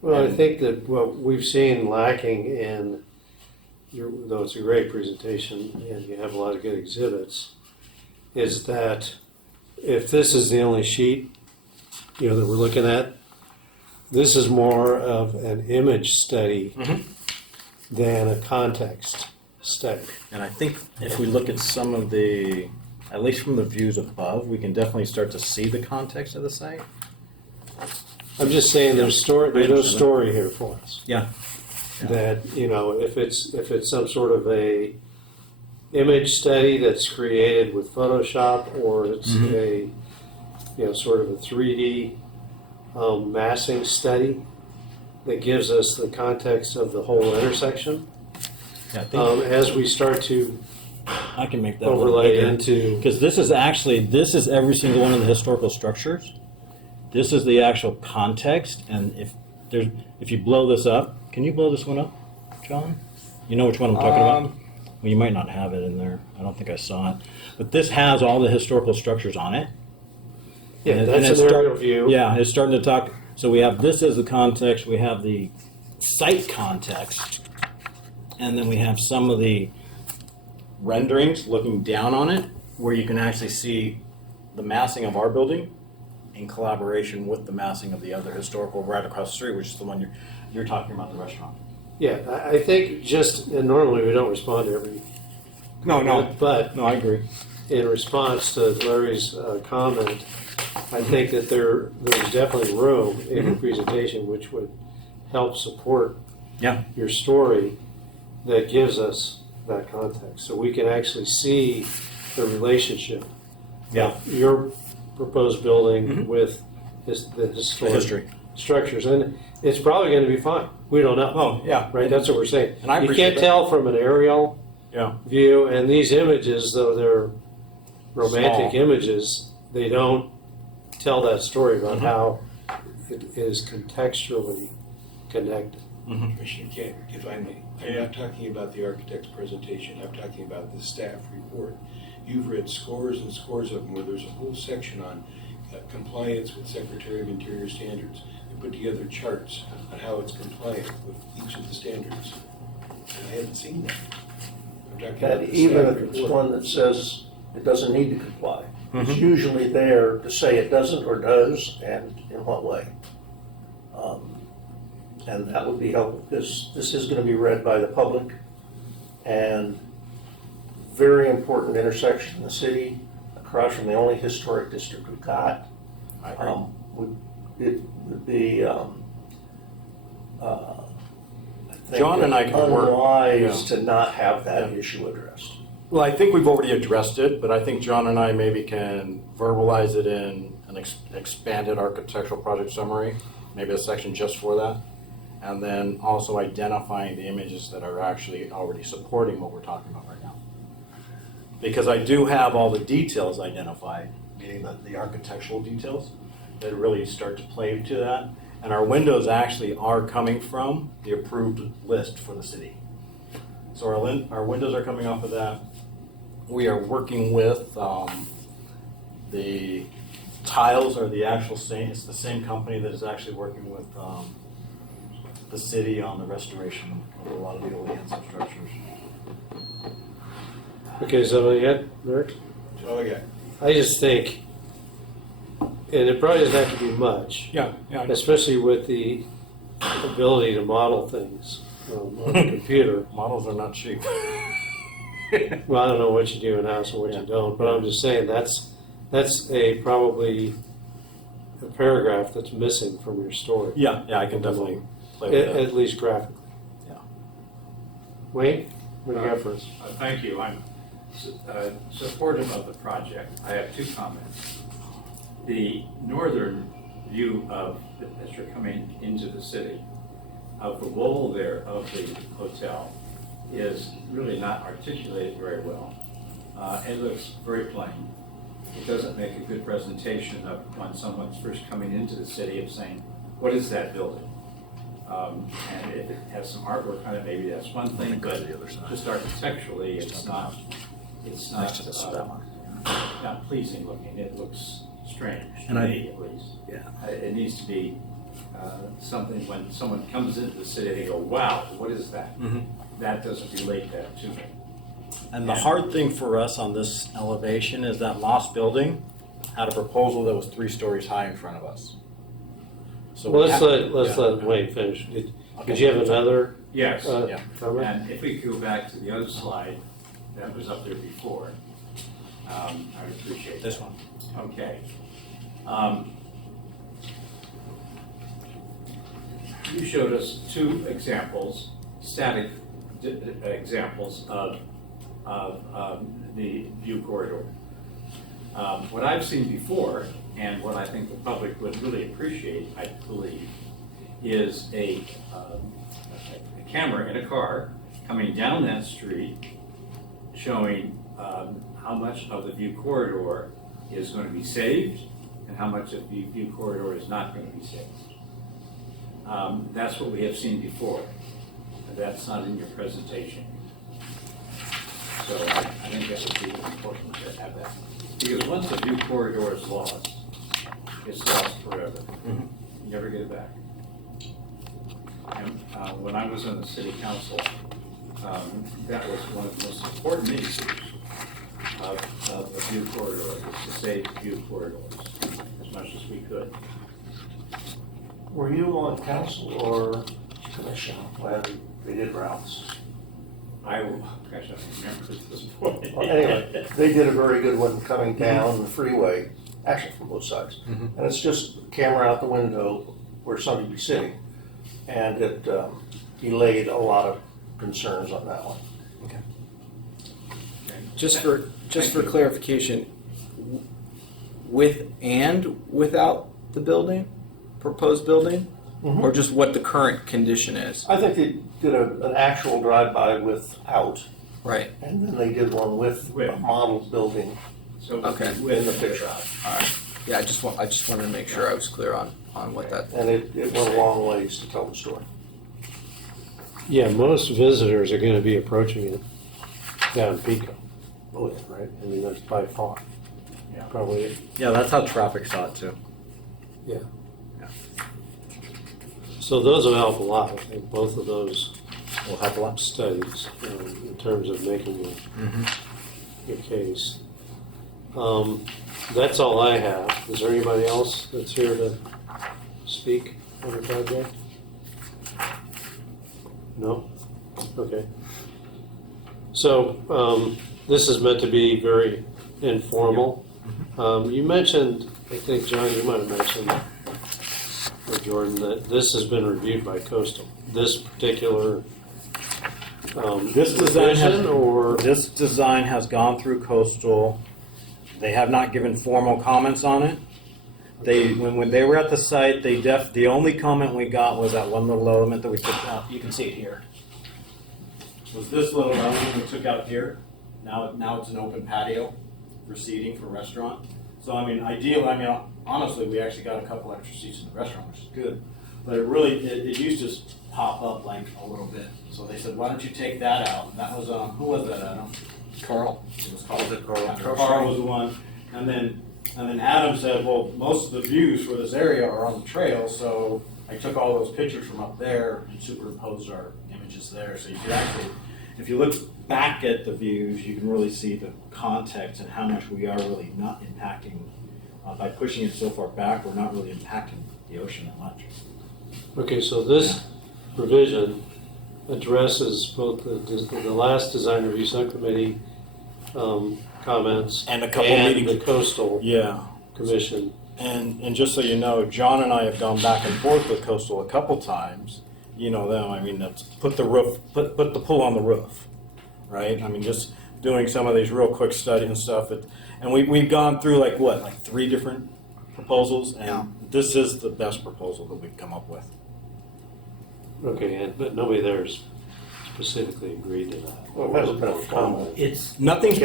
Well, I think that what we've seen lacking in, though it's a great presentation and you have a lot of good exhibits, is that if this is the only sheet, that we're looking at, this is more of an image study than a context study. And I think if we look at some of the, at least from the views above, we can definitely start to see the context of the site. I'm just saying there's no story here for us. Yeah. That, if it's some sort of a image study that's created with Photoshop, or it's a, sort of a 3D massing study that gives us the context of the whole intersection, Yeah, I think as we start to I can make that overlay into. Because this is every single one of the historical structures. This is the actual context, and if you blow this up, can you blow this one up, John? You know which one I'm talking about? Well, you might not have it in there. I don't think I saw it. But this has all the historical structures on it. Yeah, And that's it's an aerial view. Yeah, it's starting to talk. So we have this as the context. We have the site context, and then we have some of the renderings looking down on it, where you can actually see the massing of our building in collaboration with the massing of the other historical right across the street, which is the one you're talking about, the restaurant. Yeah, I think and normally we don't respond to every. But No, I agree. in response to Larry's comment, I think that there's definitely room in your presentation which would help support Yeah. your story that gives us that context. So we can actually see the relationship Yeah. of your proposed building with the historic history. structures. And it's probably going to be fine. We don't know. Oh, yeah. Right, that's what we're saying. And I You appreciate can't that. tell from an aerial Yeah. view, and these images, though they're romantic Small. images, they don't tell that story about how it is contextually connected. Commissioner Kent, if I may, I'm not talking about the architect's presentation, I'm talking about the staff report. You've read scores and scores of them where there's a whole section on compliance with Secretary of Interior standards. They put together charts on how it's compliant with each of the standards. And I haven't seen that. I'm talking about And the even staff if it's report. one that says it doesn't need to comply, it's usually there to say it doesn't or does, and in what way. And that would be helpful, because this is gonna be read by the public, and very important intersection in the city, across from the only historic district we've got. I agree. It would be, I think, John and I can work, unwise yeah. to not have that issue addressed. Well, I think we've already addressed it, but I think John and I maybe can verbalize it in an expanded architectural project summary, maybe a section just for that. And then also identifying the images that are actually already supporting what we're talking about right now. Because I do have all the details identified, meaning the architectural details that really start to play to that. And our windows actually are coming from the approved list for the city. So our windows are coming off of that. We are working with the tiles are the actual same. It's the same company that is actually working with the city on the restoration of a lot of the old Hanson structures. Okay, so yet, Eric? That's all I got. I just think and it probably doesn't have to be much, Yeah, yeah. especially with the ability to model things on the computer. Models are not cheap. Well, I don't know what you do in house and what you don't, but I'm just saying that's probably a paragraph that's missing from your story. Yeah, I can definitely play with that. At least graphically. Yeah. Wayne, what do you got for us? Thank you. I'm supportive of the project. I have two comments. The northern view of, as you're coming into the city, of the wall there of the hotel is really not articulated very well. It looks very plain. It doesn't make a good presentation of when someone's first coming into the city of saying, what is that building? And if it has some artwork on it, maybe that's one thing, but just architecturally, it's not not pleasing looking. It looks strange, to me at least. Yeah. It needs to be something when someone comes into the city, they go, wow, what is that? That doesn't relate that to me. And the hard thing for us on this elevation is that Moss building had a proposal that was 3 stories high in front of us. So Well, we let's have- let Wayne finish. Did you have another Yes, Yeah. comment? and if we go back to the other slide that was up there before, I would appreciate This that. one. Okay. You showed us 2 examples, static examples of the view corridor. What I've seen before, and what I think the public would really appreciate, I believe, is a camera in a car coming down that street showing how much of the view corridor is going to be saved and how much of the view corridor is not going to be saved. That's what we have seen before. That's not in your presentation. So I think that would be important to have that. Because once the view corridor is lost, it's lost forever. You never get it back. And when I was on the city council, that was one of the most important issues of the view corridor, is to save view corridors as much as we could. Were you on council or commission when they did routes? Gosh, I don't remember at this point. Well, anyway, they did a very good one coming down the freeway, actually from both sides. And it's just camera out the window where somebody be sitting. And it delayed a lot of concerns on that one. Just for clarification, with and without the building, proposed building, or just what the current condition is? I think they did an actual drive-by without, Right. and then they did one with a model building So Okay. in with the picture. All right. Yeah, I just wanted to make sure I was clear on what that. And it went a long ways to tell the story. Yeah, most visitors are going to be approaching it down Pico. Oh, yeah. Right? I mean, that's by far. Yeah. Probably, Yeah, that's how traffic saw it too. yeah. So those will help a lot, I think, both of those Will help a lot. studies in terms of making your case. That's all I have. Is there anybody else that's here to speak on the project? No? Okay. So this is meant to be very informal. You mentioned, I think, John, you might have mentioned, or Jordan, that this has been reviewed by Coastal. This particular This design has, revision, or this design has gone through Coastal. They have not given formal comments on it. They, when they were at the site, the only comment we got was that one little element that we took out. You can see it here. Was this little element we took out here. Now it's an open patio for seating for restaurant. So honestly, we actually got a couple extra seats in the restaurant, which is good. But it used to pop up like a little bit. So they said, why don't you take that out? And that was, who was that, Adam? Carl. It was Carl. Carl. Carl was the one. And then Adam said, well, most of the views for this area are on the trail, so I took all those pictures from up there and superimposed our images there. So you can actually, if you look back at the views, you can really see the context and how much we are really not impacting by pushing it so far back, we're not really impacting the ocean that much. Okay, so this provision addresses both the last design review subcommittee comments And a couple and meetings. the coastal Yeah. commission. And just so you know, John and I have gone back and forth with Coastal a couple times. You know them. I mean, that's put the pool on the roof, right? I mean, just doing some of these real quick study and stuff. And we've gone through like 3 different proposals, and Yeah. this is the best proposal that we've come up with. Okay, but nobody there's specifically agreed to that. Well, it hasn't been a formal. It's Everything's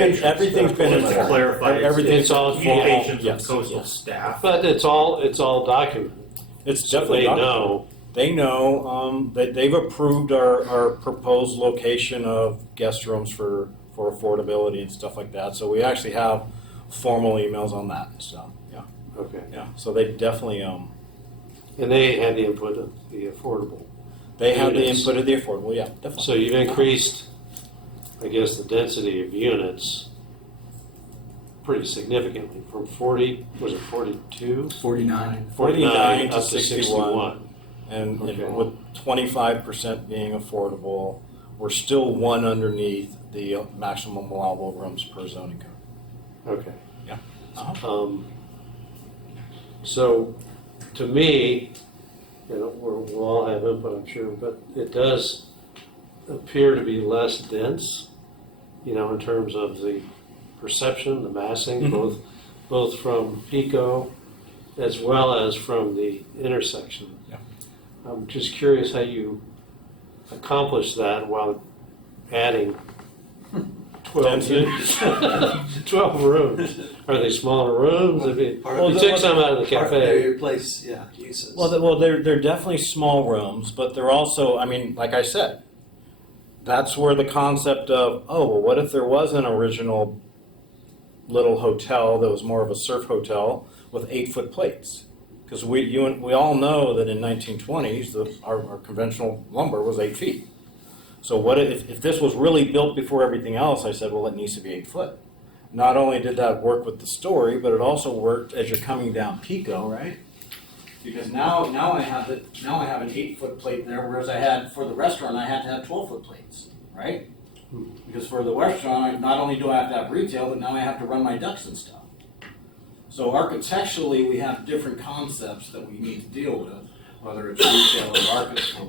been To informed. clarified, Everything's it's all communications yes, with coastal yes. staff. But it's all documented. It's So definitely they not- know. They know that they've approved our proposed location of guest rooms for affordability and stuff like that. So we actually have formal emails on that. So Okay. yeah. So they definitely And they had the input of the affordable. they have the Units. input of the affordable. Yeah, definitely. So you've increased, I guess, the density of units pretty significantly from 40, was it 42? 49. 49 to up 61. And Okay. with 25% being affordable, we're still one underneath the maximum allowable rooms per zoning code. Okay. Yeah. Uh-huh. So, to me, we'll all have input, I'm sure, but it does appear to be less dense, in terms of the perception, the massing, Mhm. both from Pico as well as from the intersection. Yeah. I'm just curious how you accomplish that while adding 12 Density. units, 12 rooms. Are they smaller rooms? I mean, you took some out of the cafe. Your place, yeah, uses. Well, they're definitely small rooms, but they're also, I mean, like I said, that's where the concept of, what if there was an original little hotel that was more of a surf hotel with 8-foot plates? Because we all know that in 1920s, our conventional lumber was 8 feet. So what if this was really built before everything else? I said, well, it needs to be 8 foot. Not only did that work with the story, but it also worked as you're coming down Pico, right? Because now I have an 8-foot plate there, whereas I had for the restaurant I had to have 12-foot plates, right? Because for the restaurant, not only do I have to have retail, but now I have to run my ducts and stuff. So architecturally, we have different concepts that we need to deal with, whether it's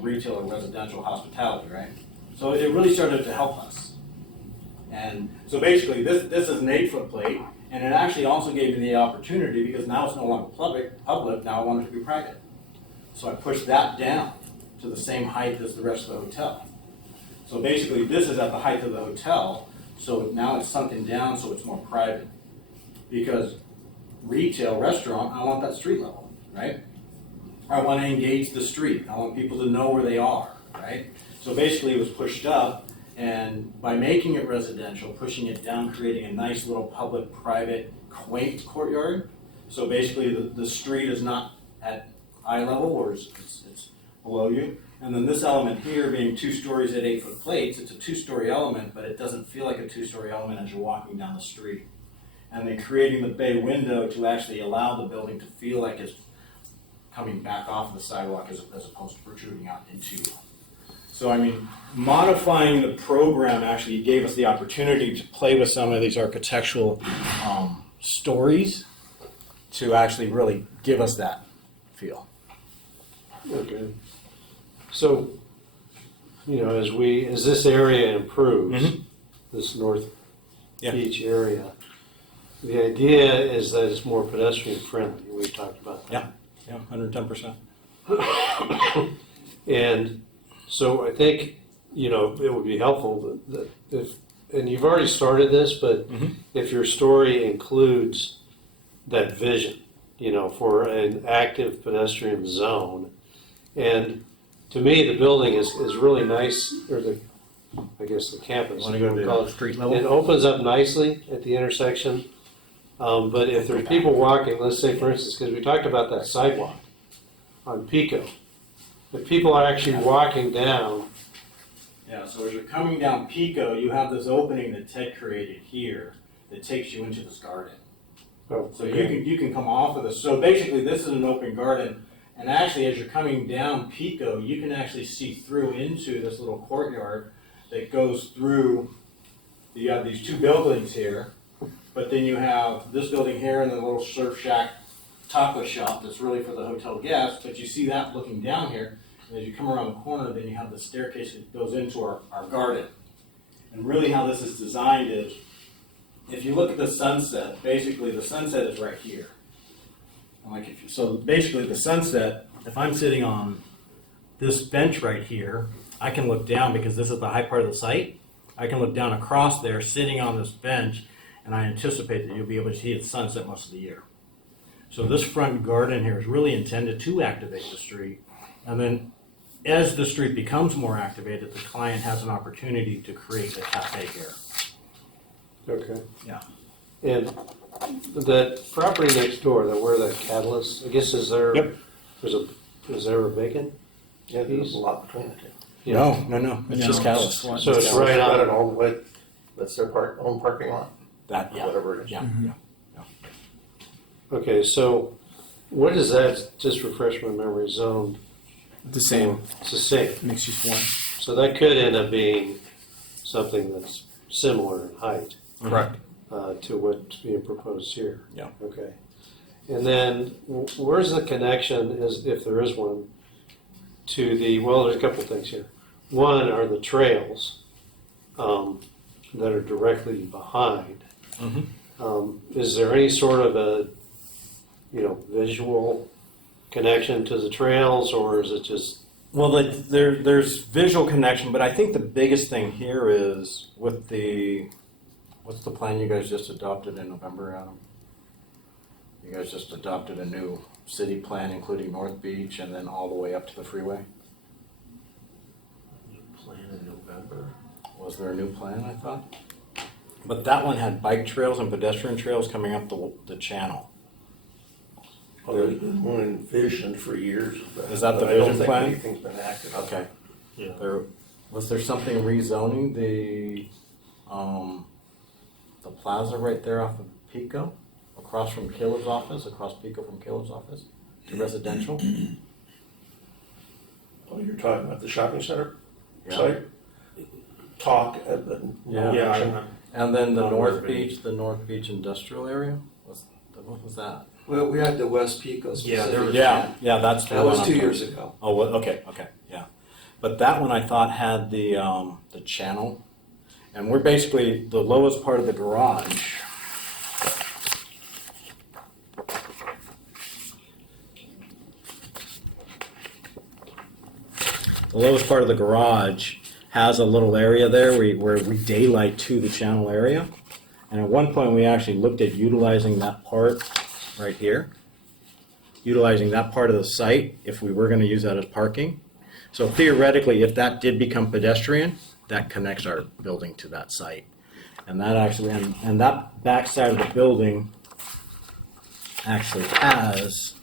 retail or residential hospitality, right? So it really started to help us. And so basically, this is an 8-foot plate, and it actually also gave me the opportunity, because now it's no longer public, now I want it to be private. So I pushed that down to the same height as the rest of the hotel. So basically, this is at the height of the hotel, so now it's sunken down so it's more private. Because retail, restaurant, I want that street level, right? I want to engage the street. I want people to know where they are, right? So basically it was pushed up, and by making it residential, pushing it down, creating a nice little public-private quaint courtyard. So basically the street is not at eye level, or it's below you. And then this element here being 2 stories at 8-foot plates, it's a 2-story element, but it doesn't feel like a 2-story element as you're walking down the street. And then creating the bay window to actually allow the building to feel like it's coming back off the sidewalk as opposed to protruding out into. So I mean, modifying the program actually gave us the opportunity to play with some of these architectural stories to actually really give us that feel. Okay. So, as this area improves, Mhm. this North Yeah. Beach area, the idea is that it's more pedestrian friendly. We've talked about that. Yeah, 110%. And so I think, it would be helpful that if, and you've already started this, but Mhm. if your story includes that vision, for an active pedestrian zone. And to me, the building is really nice, or the campus. Want to go to call the it. street It level? opens up nicely at the intersection. But if there's people walking, let's say for instance, because we talked about that sidewalk on Pico. If people are actually walking down, Yeah, so as you're coming down Pico, you have this opening that Ted created here that takes you into this garden. Oh, So okay. you can come off of this. So basically, this is an open garden, and actually, as you're coming down Pico, you can actually see through into this little courtyard that goes through. You have these two buildings here, but then you have this building here and then a little surf shack taco shop that's really for the hotel guests. But you see that looking down here, and as you come around the corner, then you have the staircase that goes into our garden. And really, how this is designed is, if you look at the sunset, basically the sunset is right here. And like so basically the sunset, if I'm sitting on this bench right here, I can look down because this is the high part of the site. I can look down across there, sitting on this bench, and I anticipate that you'll be able to see the sunset most of the year. So this front garden here is really intended to activate the street. And then as the street becomes more activated, the client has an opportunity to create a cafe here. Okay. Yeah. And that property next door, where that catalyst, I guess, is there? Yep. Is there a vacant? Yeah, there's a lot between the two. No. It's just catalyst. So it's right Got on. it all the way, that's their own parking lot, That, yeah. whatever it is. Yeah. Okay, so what is that? Just refresh my memory. Zoned. The same It's the same. mixed use one. So that could end up being something that's similar in height Correct. to what's being proposed here. Yeah. Okay. And then where's the connection, is if there is one, to the, well, there's a couple things here. One are the trails that are directly behind. Is there any sort of a, visual connection to the trails, or is it just? Well, there's visual connection, but I think the biggest thing here is with what's the plan you guys just adopted in November, Adam? You guys just adopted a new city plan, including North Beach and then all the way up to the freeway? Plan in November. Was there a new plan, I thought? But that one had bike trails and pedestrian trails coming up the channel. Well, there's been one envisioned for years. Is that the but I don't vision think plan? anything's been acted on. Okay. Yeah. Was there something rezoning the plaza right there off of Pico, across from Caleb's office, across Pico from Caleb's office, to residential? Oh, you're talking about the shopping center Yeah. site? Talk at the. Yeah. And then the Not North really. Beach industrial area, what was that? Well, we had the West Pico specific. Yeah, that's the That one was I'm 2 talking- years ago. Oh, well, okay, yeah. But that one I thought had the channel, and we're basically the lowest part of the garage. The lowest part of the garage has a little area there where we daylight to the channel area. And at one point, we actually looked at utilizing that part right here, utilizing that part of the site if we were going to use that as parking. So theoretically, if that did become pedestrian, that connects our building to that site. And that actually, and that back side of the building actually has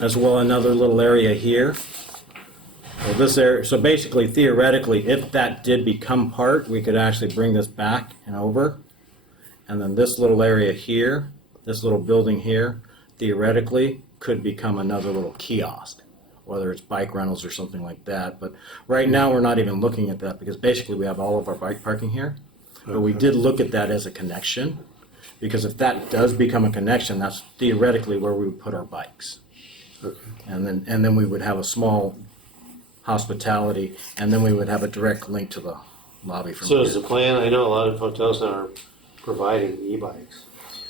as well another little area here. So this area, so basically theoretically, if that did become part, we could actually bring this back and over. And then this little area here, this little building here, theoretically could become another little kiosk, whether it's bike rentals or something like that. But right now, we're not even looking at that because basically we have all of our bike parking here. But we did look at that as a connection, because if that does become a connection, that's theoretically where we would put our bikes. And then we would have a small hospitality, and then we would have a direct link to the lobby from So here. is the plan, I know a lot of hotels now are providing e-bikes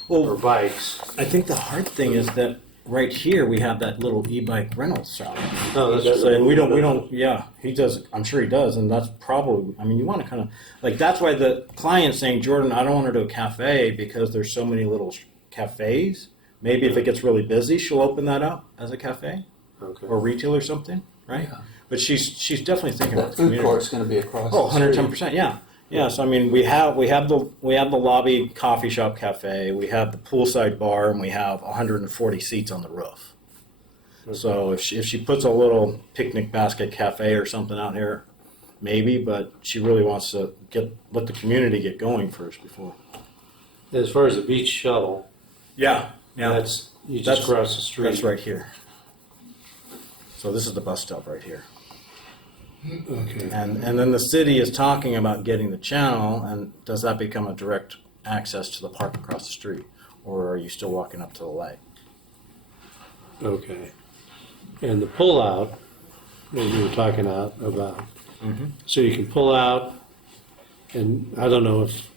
or Well, bikes. I think the hard thing is that right here, we have that little e-bike rental shop. No, that's So we don't, yeah, he does, I'm sure he does, and that's probably, I mean, you want to kind of, like, that's why the client's saying, Jordan, I don't want her to do a cafe because there's so many little cafes. Maybe if it gets really busy, she'll open that up as a cafe Okay. or retail or something, right? Yeah. But she's definitely thinking about That the food community. court's gonna be across Oh, the street. 110%, yeah. Yes, I mean, we have the lobby coffee shop cafe, we have the poolside bar, and we have 140 seats on the roof. So if she puts a little picnic basket cafe or something out here, maybe, but she really wants to let the community get going first before. As far as the beach shuttle, Yeah, you just cross the street. That's right here. So this is the bus stop right here. Okay. And then the city is talking about getting the channel, and does that become a direct access to the park across the street? Or are you still walking up to the light? Okay. And the pull-out that you were talking about, so you can pull out, and I don't know if,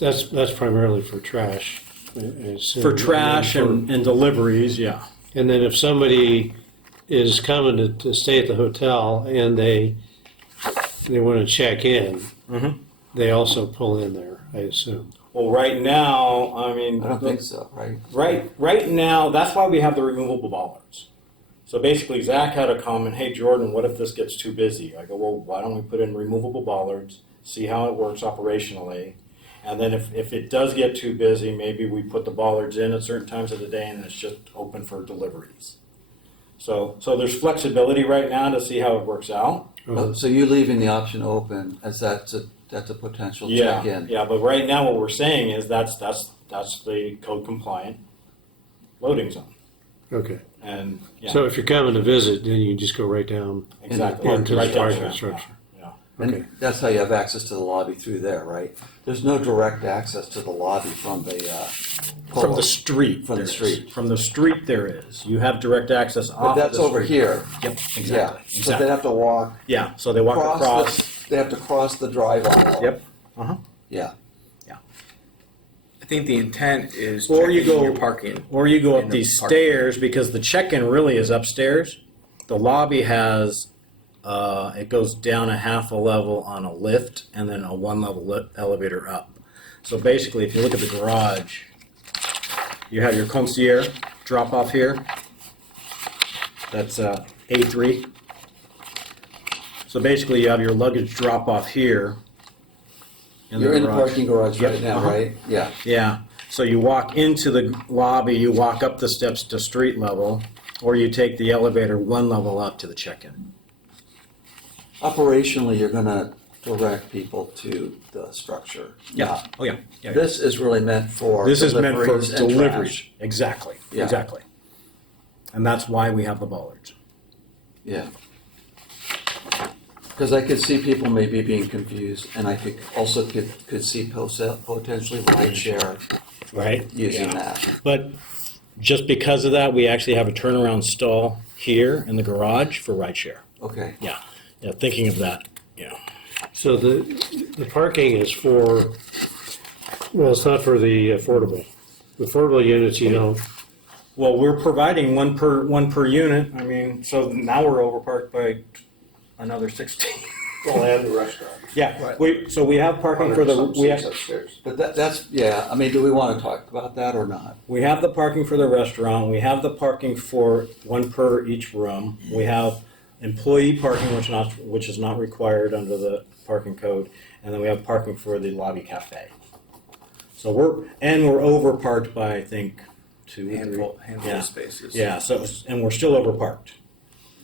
that's primarily for trash. I assume. For trash and deliveries, yeah. And then if somebody is coming to stay at the hotel and they want to check in, they also pull in there, I assume. Well, right now, I mean, I don't think so, right? right now, that's why we have the removable bollards. So basically, Zach had a comment, hey, Jordan, what if this gets too busy? I go, well, why don't we put in removable bollards, see how it works operationally, and then if it does get too busy, maybe we put the bollards in at certain times of the day and it's just open for deliveries. So there's flexibility right now to see how it works out. So you're leaving the option open as that's a potential check-in? Yeah, but right now what we're saying is that's the code compliant loading zone. Okay. And yeah, So if you're coming to visit, then you just go right down exactly into right the down parking there. structure. Yeah. And Okay. that's how you have access to the lobby through there, right? There's no direct access to the lobby from the From polo. the street. From the there is. street. From the street there is. You have direct access But off that's the over street. here. Yep, exactly. Yeah. So Exactly. they have to walk Yeah, so they walk across. They have to cross the drive aisle. Yep. Yeah. I think the intent is Or you checking go- your parking. Or you go In up the these parking. stairs because the check-in really is upstairs. The lobby has, it goes down a half a level on a lift and then a one-level elevator up. So basically, if you look at the garage, you have your concierge drop off here. That's A3. So basically, you have your luggage drop off here. You're in the parking garage right Yep, now, right? Yeah. Yeah, so you walk into the lobby, you walk up the steps to street level, or you take the elevator one level up to the check-in. Operationally, you're gonna direct people to the structure. Yeah, oh yeah. Yeah. This is really meant for This is meant for deliveries and deliveries. trash. Exactly, Yeah. exactly. And that's why we have the bollards. Yeah. Because I could see people maybe being confused, and I could see potentially ride share Right. using that. But just because of that, we actually have a turnaround stall here in the garage for rideshare. Okay. Yeah, thinking of that, yeah. So the parking is for, well, it's not for the affordable. The affordable units, you don't. Well, we're providing one per unit. I mean, so now we're overparked by another 16. Well, and the restaurant. Yeah, we have parking for the, 100 we seats have, upstairs. But that's, yeah, I mean, do we want to talk about that or not? we have the parking for the restaurant, we have the parking for one per each room, we have employee parking, which is not required under the parking code, and then we have parking for the lobby cafe. So we're overparked by, I think, Handful yeah. of spaces. Yeah, so, and we're still overparked.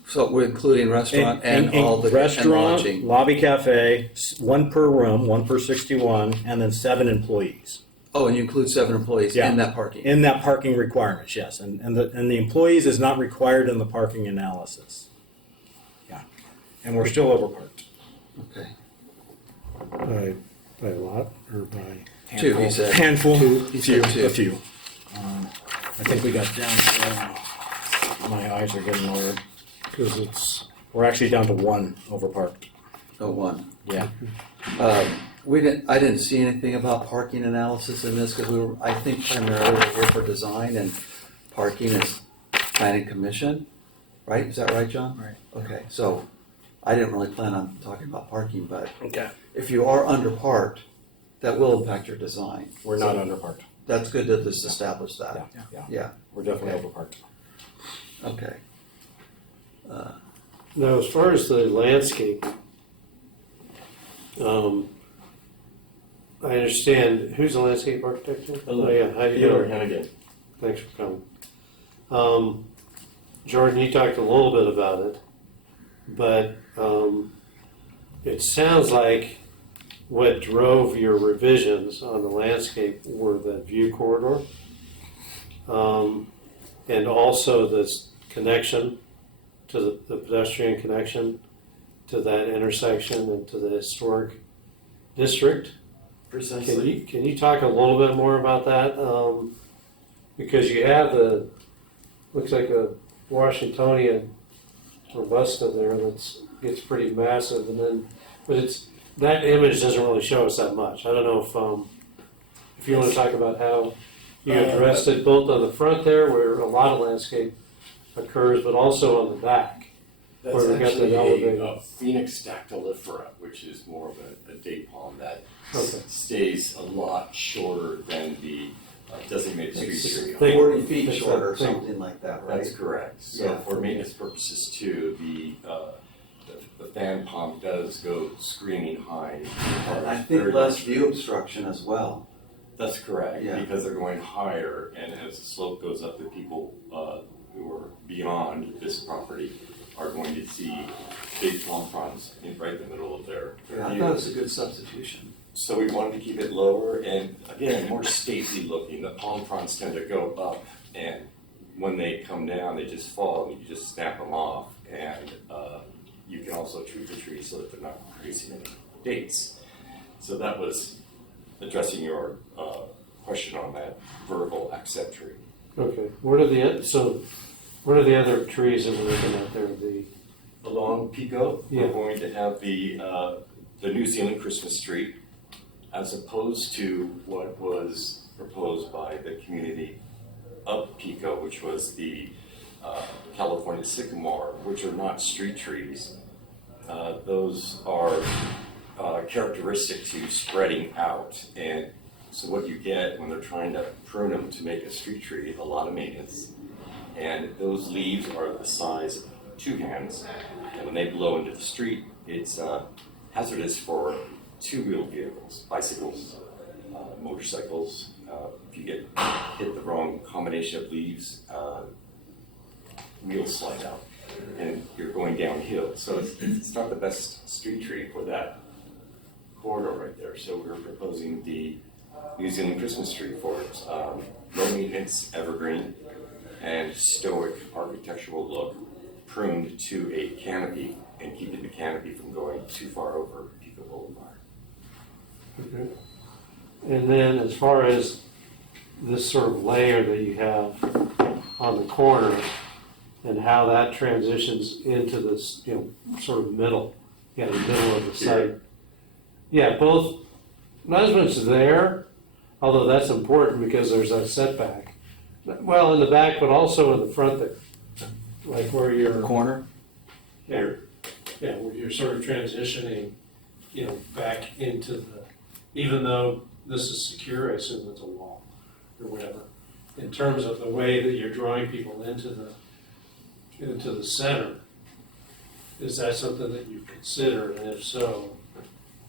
So we're including restaurant and all the and restaurant, lodging. lobby cafe, one per room, one per 61, and then 7 employees Oh, and you include 7 employees Yeah. in that parking. in that parking requirements. Yes, and the employees is not required in the parking analysis. Yeah, and we're still overparked. Okay. By a lot or by? 2, he said. Handful, He said a 2. few. I think we got down to. My eyes are getting tired. Because it's, We're actually down to 1 overparked. Oh, 1. Yeah. I didn't see anything about parking analysis in this because I think primarily we're here for design and parking is planning commission, right? Is that right, John? Right. Okay, so I didn't really plan on talking about parking, but Okay. if you are underparked, that will impact your design. We're So not underparked. That's good to just establish that. Yeah. Yeah, We're definitely Okay. overparked. okay. now as far as the landscape, I understand, who's the landscape architect here? Hello. Oh, yeah, how you Taylor doing? Hannigan. Thanks for coming. Jordan, you talked a little bit about it, but it sounds like what drove your revisions on the landscape were the view corridor, and also this connection to the pedestrian connection to that intersection and to the historic district. Precisely. Can you talk a little bit more about that? Because you have the, looks like a Washingtonian robusta there that's gets pretty massive, and then, but it's, that image doesn't really show us that much. I don't know if you want to talk about how you addressed it both on the front there where a lot of landscape occurs, but also on the back. That's Where we got actually the elevated. a Phoenix dactylifera, which is more of a date palm that Okay. stays a lot shorter than the designated street tree. Think- 40 feet think- short or think- something like that, right? That's correct. So Yeah. for maintenance purposes too, the fan palm does go screaming high. And I think less view obstruction as well. That's correct, Yeah. because they're going higher, and as the slope goes up, the people who are beyond this property are going to see big palm fronds right in the middle of their Yeah, I view. thought it was a good substitution. So we wanted to keep it lower and, again, more stately looking. The palm fronds tend to go up, and when they come down, they just fall, and you just snap them off. And you can also treat the trees so that they're not producing any dates. So that was addressing your question on that vertical accept tree. Okay, what are the other trees that we're looking at there? Along Pico, Yeah. we're going to have the New Zealand Christmas tree, as opposed to what was proposed by the community of Pico, which was the California sycamore, which are not street trees. Those are characteristic to spreading out, and so what you get when they're trying to prune them to make a street tree, a lot of maintenance, and those leaves are the size of 2 hands, and when they blow into the street, it's hazardous for 2-wheeled vehicles, bicycles, motorcycles. If you get hit the wrong combination of leaves, wheels slide out, and you're going downhill. So it's not the best street tree for that corridor right there. So we're proposing the New Zealand Christmas tree for it. Low maintenance, evergreen, and stoic architectural look, pruned to a canopy and keeping the canopy from going too far over Pico Boulevard. Okay. And then as far as this sort of layer that you have on the corner and how that transitions into this, sort of middle, the middle of the site. Yeah, both, not as much there, although that's important because there's that setback. Well, in the back, but also in the front there, like where you're. Corner? Yeah, where you're sort of transitioning, back into the, even though this is secure, I assume it's a wall or whatever. In terms of the way that you're drawing people into the center, is that something that you consider? And if so,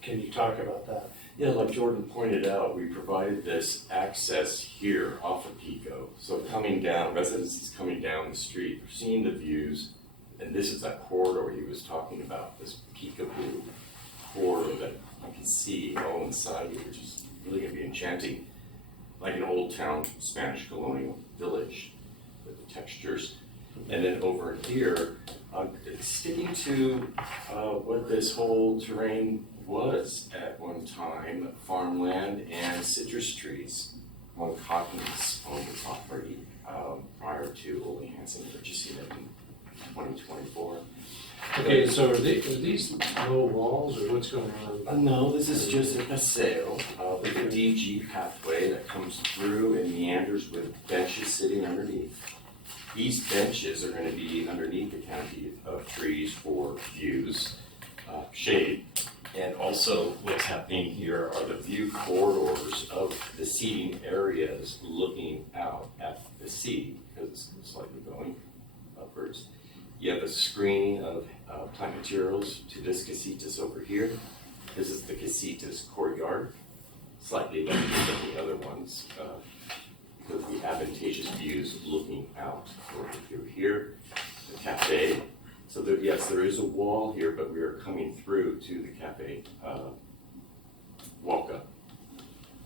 can you talk about that? Yeah, like Jordan pointed out, we provided this access here off of Pico. So coming down, residents coming down the street, they're seeing the views, and this is that corridor he was talking about, this Peekaboo corridor that you can see all inside here, which is really going to be enchanting, like an old town Spanish colonial village with the textures. And then over here, sticking to what this whole terrain was at one time, farmland and citrus trees. One Cotton's owned the property prior to Ole Hansen purchasing it in 2024. Okay, so are these low walls or what's going on? No, this is just a sail with a DG pathway that comes through and meanders with benches sitting underneath. These benches are going to be underneath the canopy of trees for views, shade. And also what's happening here are the view corridors of the seating areas looking out at the sea, because it's slightly going upwards. You have a screening of plant materials to this casitas over here. This is the casitas courtyard. slightly better than the other ones, because of the advantageous views looking out over through here, the cafe. So there, yes, there is a wall here, but we are coming through to the cafe walk-up.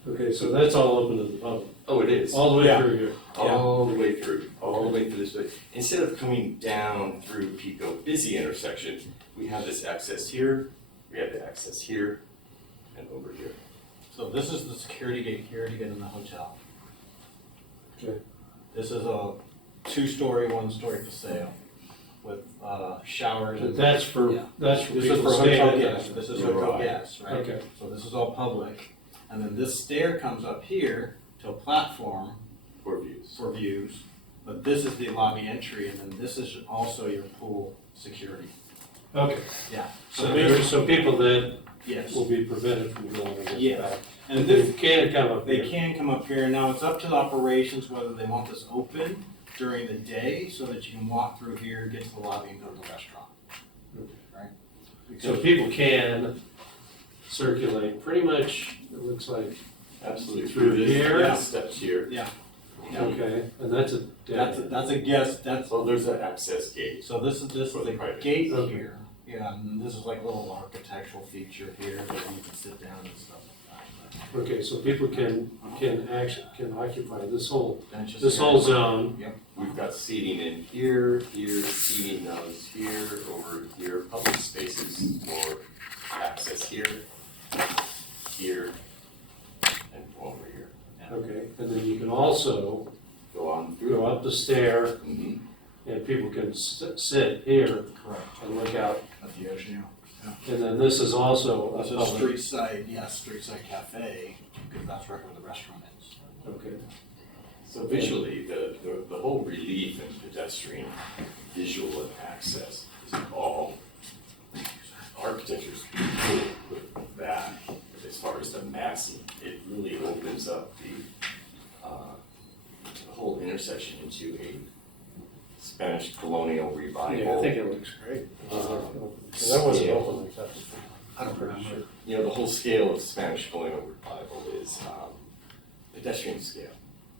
Okay, so that's all open to the public, Oh, it is. all the way Yeah. through here. All the way through, all the way through this way. Instead of coming down through Pico busy intersection, we have this access here, we have the access here, and over here. So this is the security gate here to get in the hotel. Okay. This is a 2-story, 1-story for sale with showers. But and- that's for, Yeah. that's for This is people for staying hotel at guests, that. this is hotel Right. guests, right? Okay. So this is all public, and then this stair comes up here to a platform For views. for views, but this is the lobby entry, and then this is also your pool security. Okay, Yeah. so people that Yes. will be prevented from going against Yes. that. And They this, can come up they here. can come up here. Now, it's up to the operations whether they want this open during the day so that you can walk through here, get to the lobby, and go to the restaurant. Right? So people can circulate pretty much, it looks like, Absolutely. Through this, here? Yeah. Steps here. Yeah. okay, and that's a. That's a guest, So there's an access gate. so this is For the a private. gate Okay. here. Yeah, and this is like a little architectural feature here where you can sit down and stuff like that. Okay, so people can occupy this whole, Benches this here. whole zone. Yep. We've got seating in here, here, seating those here, over here, public spaces for access here, here, and over here. Okay, and then you can also Go on go through. up the stair Mhm. and people can sit here Correct. and look out. At the ocean, yeah. And then this is also a This is public. street side, street side cafe, because that's right where the restaurant is. Okay, So visually, the whole relief and pedestrian visual and access is all, architecture's cool with that. As far as the massing, it really opens up the whole intersection into a Spanish colonial revival. yeah, I think it looks great. That wasn't open like that before. I don't remember. You know, the whole scale of Spanish colonial revival is pedestrian scale.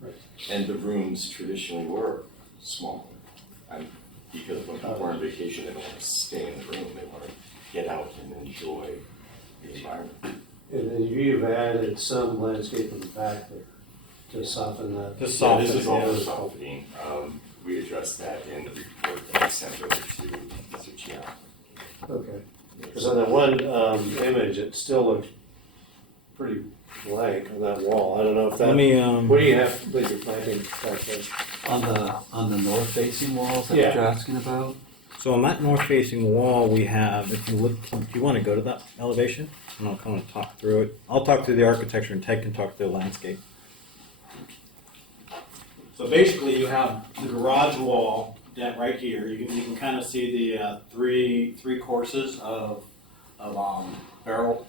Right. And the rooms traditionally were small. And because when people are on vacation, they don't want to stay in the room, they want to get out and enjoy the environment. And then you've added some landscape in the back there to soften that. To So soften this is all the yeah. softening. We addressed that in the report that I sent over to Mr. Chiang. Okay, because on that one image, it still looks pretty blank on that wall. I don't know if that. What do you have that you're planting back there? On the north facing walls that Yeah. you're asking about? So on that north facing wall, we have, if you look, do you want to go to that elevation? And I'll kind of talk through it. I'll talk through the architecture and Ted can talk through the landscape. So basically you have the garage wall that right here. You can kind of see the three courses of barrel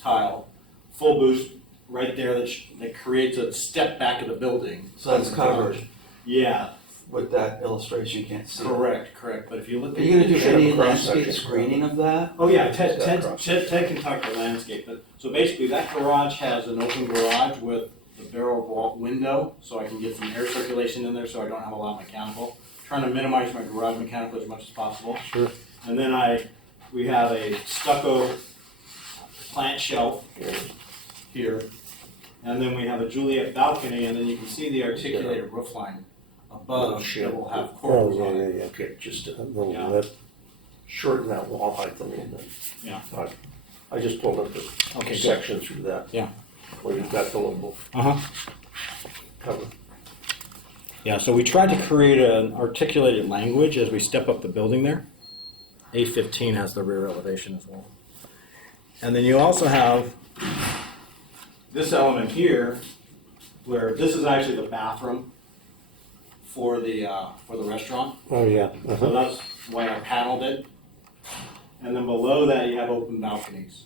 tile, full boost right there that creates a step back of the building. So that's covered Yeah, with that illustration, you can't see. correct. But if you look Are at you gonna do Should have any a cross-section. landscape screening of that? Oh, yeah, Ted That can talk to the landscape, but, so basically that garage has an open garage with the barrel vault window, so I can get some air circulation in there, so I don't have a lot of mechanical. Trying to minimize my garage mechanical as much as possible. Sure. And then we have a stucco plant shelf here, and then we have a Juliet balcony, and then you can see the articulated roof line above that will have corals on it. Okay, just a little Yeah. bit, shorten that wall height a little bit. Yeah. I just pulled up the Okay, good. section through that. Yeah. Where you've got the little Uh-huh. cover. Yeah, so we tried to create an articulated language as we step up the building there. A15 has the rear elevation as well. And then you also have this element here, where this is actually the bathroom for the restaurant. Oh, yeah. So that's why I paneled it. And then below that, you have open balconies.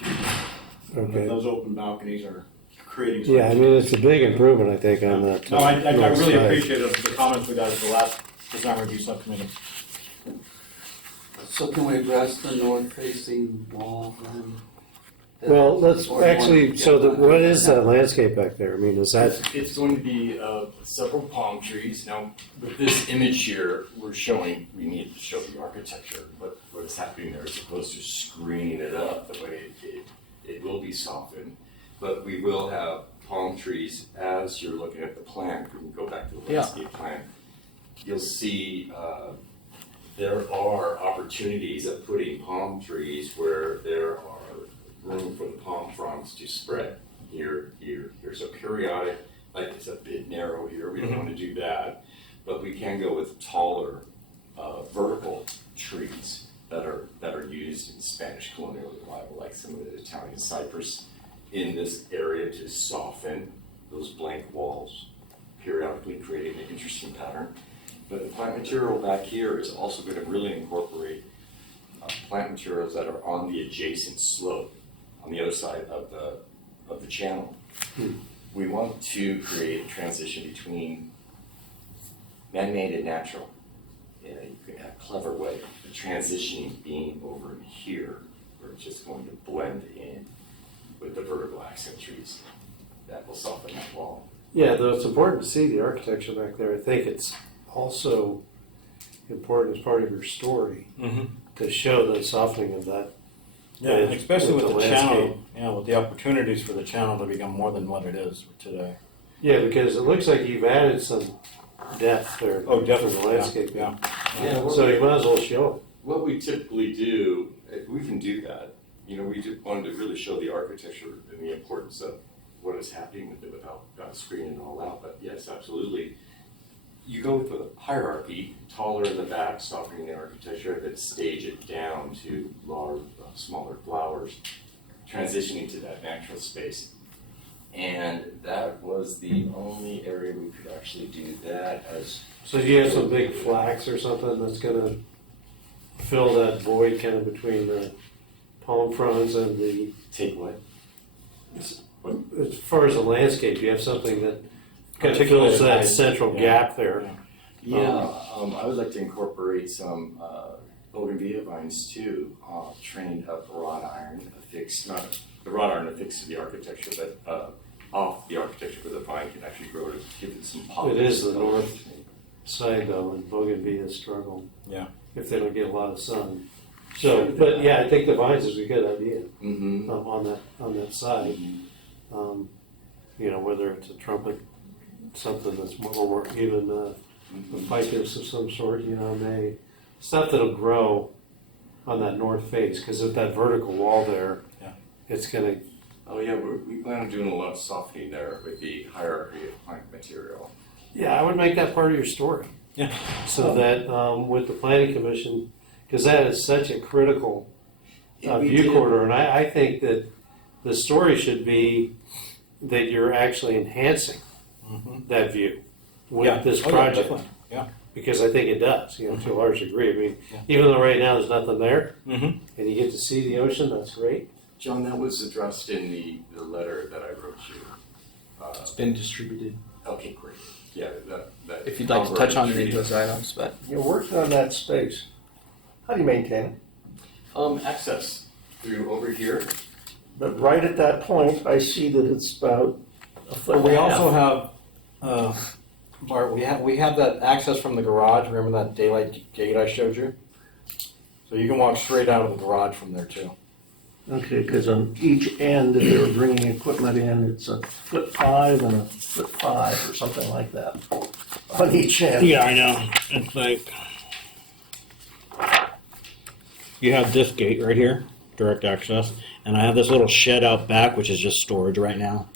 And Okay. those open balconies are creating some. Yeah, I mean, it's a big improvement, I think, on that. No, I north really side. appreciate the comments we got at the last design review subcommittee. So can we address the north facing wall then? Well, let's Or you actually, want- so what is that landscape back there? I mean, is that, It's going to be several palm trees. Now, with this image here, we're showing, we need to show the architecture. What is happening there as opposed to screening it up the way it will be softened. But we will have palm trees as you're looking at the plan. If we can go back to the Yeah. landscape plan. You'll see there are opportunities of putting palm trees where there are room for the palm fronds to spread here, here, here. So periodic, like it's a bit narrow here, we don't want to do that. But we can go with taller vertical trees that are used in Spanish colonial revival, like some of the Italian cypress in this area to soften those blank walls, periodically creating an interesting pattern. But the plant material back here is also going to really incorporate plant materials that are on the adjacent slope, on the other side of the channel. We want to create a transition between man-made and natural. You can have a clever way of transitioning being over here, where it's just going to blend in with the vertical accent trees. That will soften that wall. yeah, though it's important to see the architecture back there. I think it's also important as part of your story to show the softening of that. Yeah, and especially with the landscape. channel, with the opportunities for the channel to become more than what it is today. Yeah, because it looks like you've added some depth there. Oh, definitely, to the landscape. yeah. So you might as well show it. What we typically do, we can do that. We wanted to really show the architecture and the importance of what is happening with it without screening it all out. But yes, absolutely. You go with a hierarchy, taller in the back, softening the architecture, then stage it down to large, smaller flowers, transitioning to that natural space. And that was the only area we could actually do that as. So do you have some big flax or something that's gonna fill that void kind of between the palm fronds and the, Take what? as far as the landscape, do you have something that kind of Articulated fills that height. central Yeah. gap there? Yeah, I would like to incorporate some bougainvillea vines too, trained up wrought iron affixed, not the wrought iron affixed to the architecture, but off the architecture where the vine can actually grow to give it some pop. It is the north side though, and bougainvillea struggle. Yeah. If they don't get a lot of sun. So, but yeah, I think the vines is a good idea, Mm-hmm. on that side. Whether it's a trumpet, something that's more even, a ficus of some sort, stuff that'll grow on that north face, because with that vertical wall there, Yeah. it's gonna, Oh yeah, we plan on doing a lot of softening there with the hierarchy of plant material. yeah, I would make that part of your story. Yeah. So that, with the planning commission, because that is such a critical We view did- corridor, and I think that the story should be that you're actually enhancing that view with this project. Definitely. Yeah. Because I think it does, to a large degree. I mean, Yeah. even though right now there's nothing there, Mm-hmm. and you get to see the ocean, that's great. John, that was addressed in the letter that I wrote you. It's been distributed. Okay, great. Yeah, that. If you'd like to touch on any of those items, but You're working on that space. How do you maintain it? Access through over here. But right at that point, I see that it's about a foot But and we a half. also have, Bart, we have that access from the garage. Remember that daylight gate I showed you? So you can walk straight out of the garage from there too. Okay, because on each end, if they were bringing equipment in, it's a 1.5 and a 1.5 or something like that on each end. Yeah, I know. It's like you have this gate right here, direct access, and I have this little shed out back, which is just storage right now.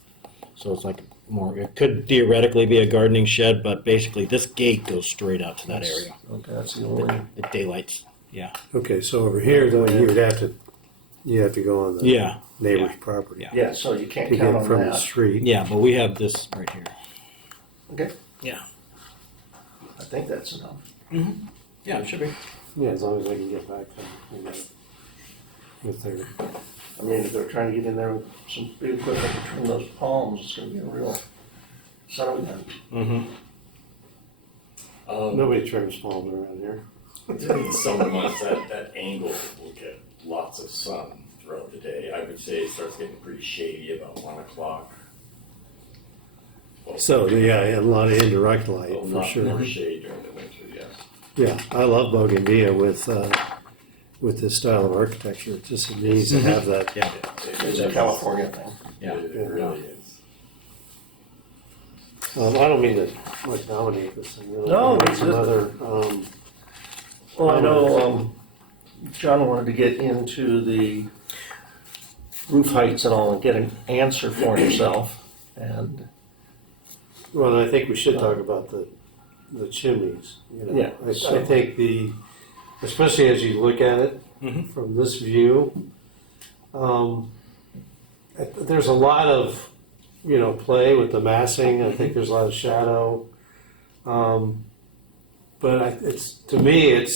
So it's like more. It could theoretically be a gardening shed, but basically this gate goes straight out to that area. Okay, that's the only. The daylights. Yeah. Okay, so over here, though, you have to go on the Yeah. neighbor's Yeah. property Yeah. Yeah, so you can't to count get on from the that. street. Yeah, but we have this right here. Okay, Yeah. I think that's enough. Yeah, it should be. Yeah, as long as I can get back with their. I mean, if they're trying to get in there with some big equipment between those palms, it's gonna be a real settlement. Mm-hmm. Nobody trims palms around here. During the summer months, that angle will get lots of sun throughout the day. I would say it starts getting pretty shady about 1 o'clock. So, yeah, and a lot of indirect light, A for lot sure. more shade during the winter, yes. Yeah, I love Bougainvillea with this style of architecture. It just needs to have that. Yeah. It's a California thing. Yeah. It really is. I don't mean to like dominate this thing. No, Like it's some just- other. Well, I know John wanted to get into the roof heights and all and get an answer for himself. And Well, I think we should talk about the chimneys. You know, Yeah, I so- think especially as you look at it Mhm. from this view, there's a lot of play with the massing. I think there's a lot of shadow, but to me it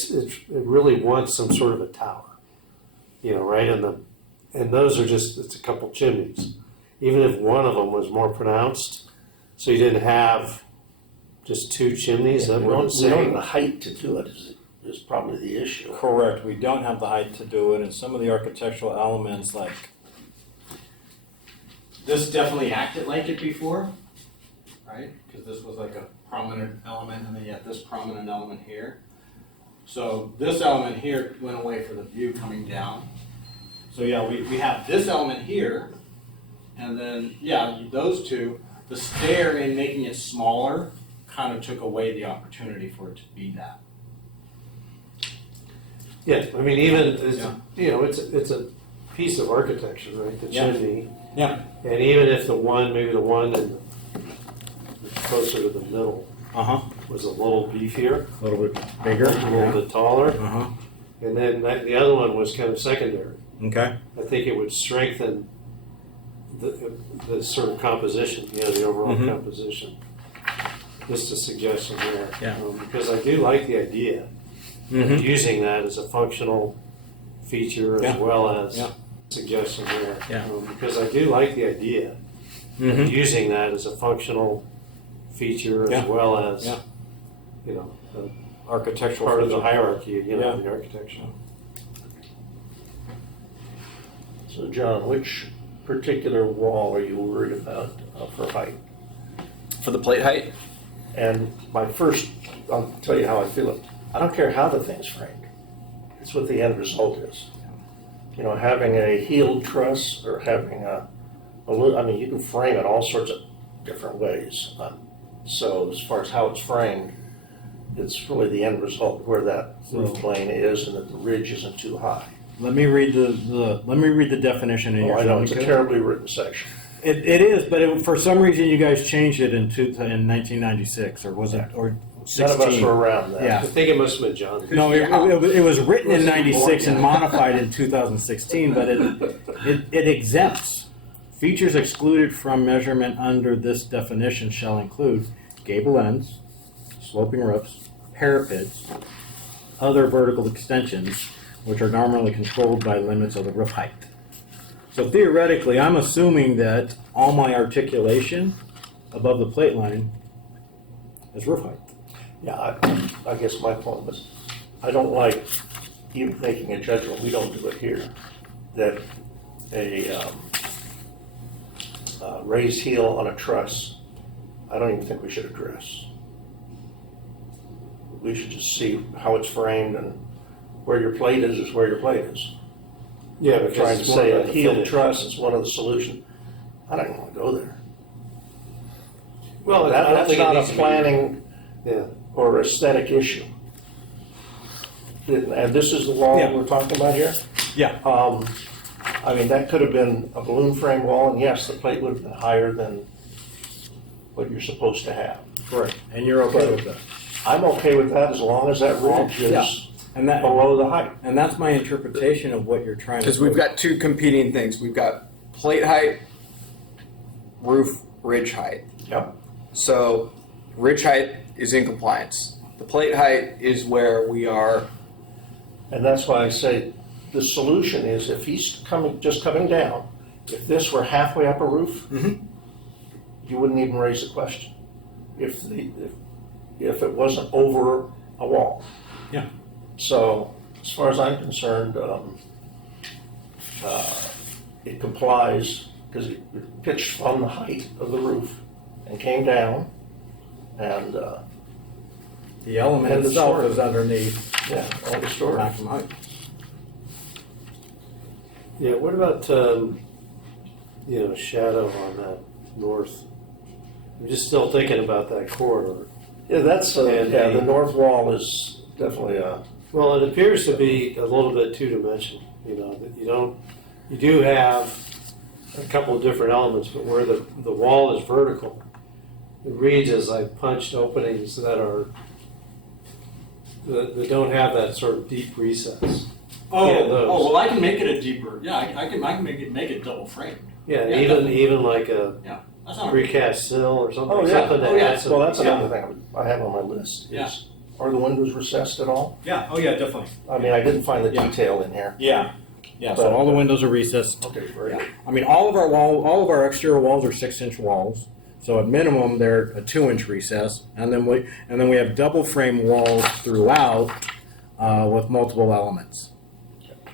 really wants some sort of a tower, right and those are it's a couple chimneys. Even if one of them was more pronounced, so you didn't have just two chimneys that we were the don't have same. the height to do it is probably the issue. Correct, we don't have the height to do it, and some of the architectural elements, like, this definitely acted like it before, right? Because this was like a prominent element, and then you have this prominent element here. So this element here went away for the view coming down. So yeah, we have this element here, and then, yeah, those two. The stair in making it smaller kind of took away the opportunity for it to be that. Yeah, I mean, even Yeah. it's a piece of architecture, right? The Yeah. chimney, Yeah. and even if maybe the one closer to the middle Uh-huh. was a little beefier, A little bit bigger. a little bit taller, Uh-huh. and then the other one was kind of secondary. Okay. I think it would strengthen the sort of composition, the overall Mhm. composition. Just a suggestion there. Yeah. Because I do like the idea of using that as a functional feature as Yeah. well as Yeah. suggestion there. Yeah. Because I do like the idea of using that as a functional feature as Yeah. well as, Yeah. Architectural. part of the hierarchy, Yeah. the architecture. So John, which particular wall are you worried about for height? For the plate height, And I'll tell you how I feel it. I don't care how the thing's framed. It's what the end result is. Having a heeled truss or having you can frame it all sorts of different ways. So as far as how it's framed, it's really the end result where that roof plane is and that the ridge isn't too high. Let me read the definition in Oh, your I know, zoning it's a code. terribly written section. It is, but for some reason you guys changed it in 1996, or was it, or 16? None of us were around then. Yeah. I think it must have been John. No, it was written in 96 and modified in 2016, but it exempts. Features excluded from measurement under this definition shall include gable ends, sloping roofs, parapets, other vertical extensions, which are normally controlled by limits of the roof height. So theoretically, I'm assuming that all my articulation above the plate line is roof height. Yeah, I guess my point was, I don't like you making a judgment, we don't do it here, that a raised heel on a truss, I don't even think we should address. We should just see how it's framed and where your plate is where your plate is. Yeah, We're because trying to it's more say about a the heeled finish. truss is one of the solutions. I don't even want to go there. Well, I don't That's think it not a needs to be- planning Yeah. or aesthetic issue. And this is the wall Yeah. we're talking about here? Yeah. That could have been a balloon frame wall, and yes, the plate would have been higher than what you're supposed to have. Correct. And you're okay with that? I'm okay with that as long as that ridge Yeah. is And that, below the height. and that's my interpretation of what you're trying to. because we've got two competing things. We've got plate height, roof ridge height. Yep. So ridge height is in compliance. The plate height is where we are. And that's why I say the solution is if he's just coming down, if this were halfway up a roof, you wouldn't even raise the question. If it wasn't over a wall. Yeah. So as far as I'm concerned, it complies, because it pitched from the height of the roof and came down, and, The element And the itself storage. is underneath yeah, all the storage. maximum height. Yeah, what about, shadow on that north? I'm just still thinking about that corridor. Yeah, that's, And yeah, the- the north wall is definitely, Well, it appears to be a little bit two-dimensional, that you do have a couple of different elements, but where the wall is vertical, it reads as like punched openings that don't have that sort of deep recess. Oh, Yeah, those. well, I can make it a deeper, yeah, I can make it double framed. Yeah, Yeah, even like a Yeah, that's not. precast sill or something, oh, yeah, something to oh, yeah. add some. well, that's another thing I have on my list. Yeah. is, Are the windows recessed at all? Yeah, oh, yeah, definitely. I mean, I didn't find the Yeah. detail in here. Yeah, Yeah, so all the windows are recessed. Okay, great. Yeah. I mean, all of our exterior walls are 6-inch walls. So at minimum, they're a 2-inch recess, and then we have double frame walls throughout with multiple elements.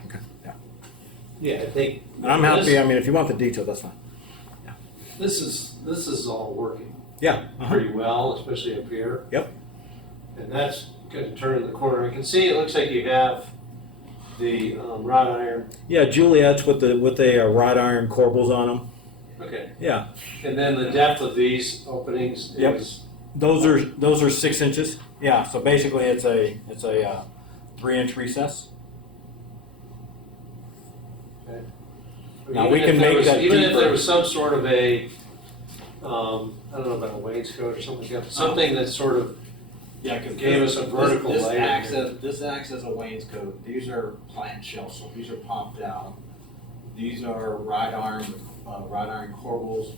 Okay. Yeah. Yeah, I think. And I'm happy. I mean, if you want the detail, that's fine. This is all working Yeah. pretty well, especially up here. Yep. And that's going to turn the corner. I can see it looks like you have the wrought iron. Yeah, Juliet's with the wrought iron corbels on them. Okay. Yeah. And then the depth of these openings Yep. is. Those are 6 inches. Yeah. So basically, it's a 3-inch recess. Now, we can make that Even if deeper. there was some sort of a, I don't know about a wainscot or something like that, something that sort of yeah, because gave us a vertical layer here. This acts as a wainscot. These are plant shells, so these are popped down. These are wrought iron corbels.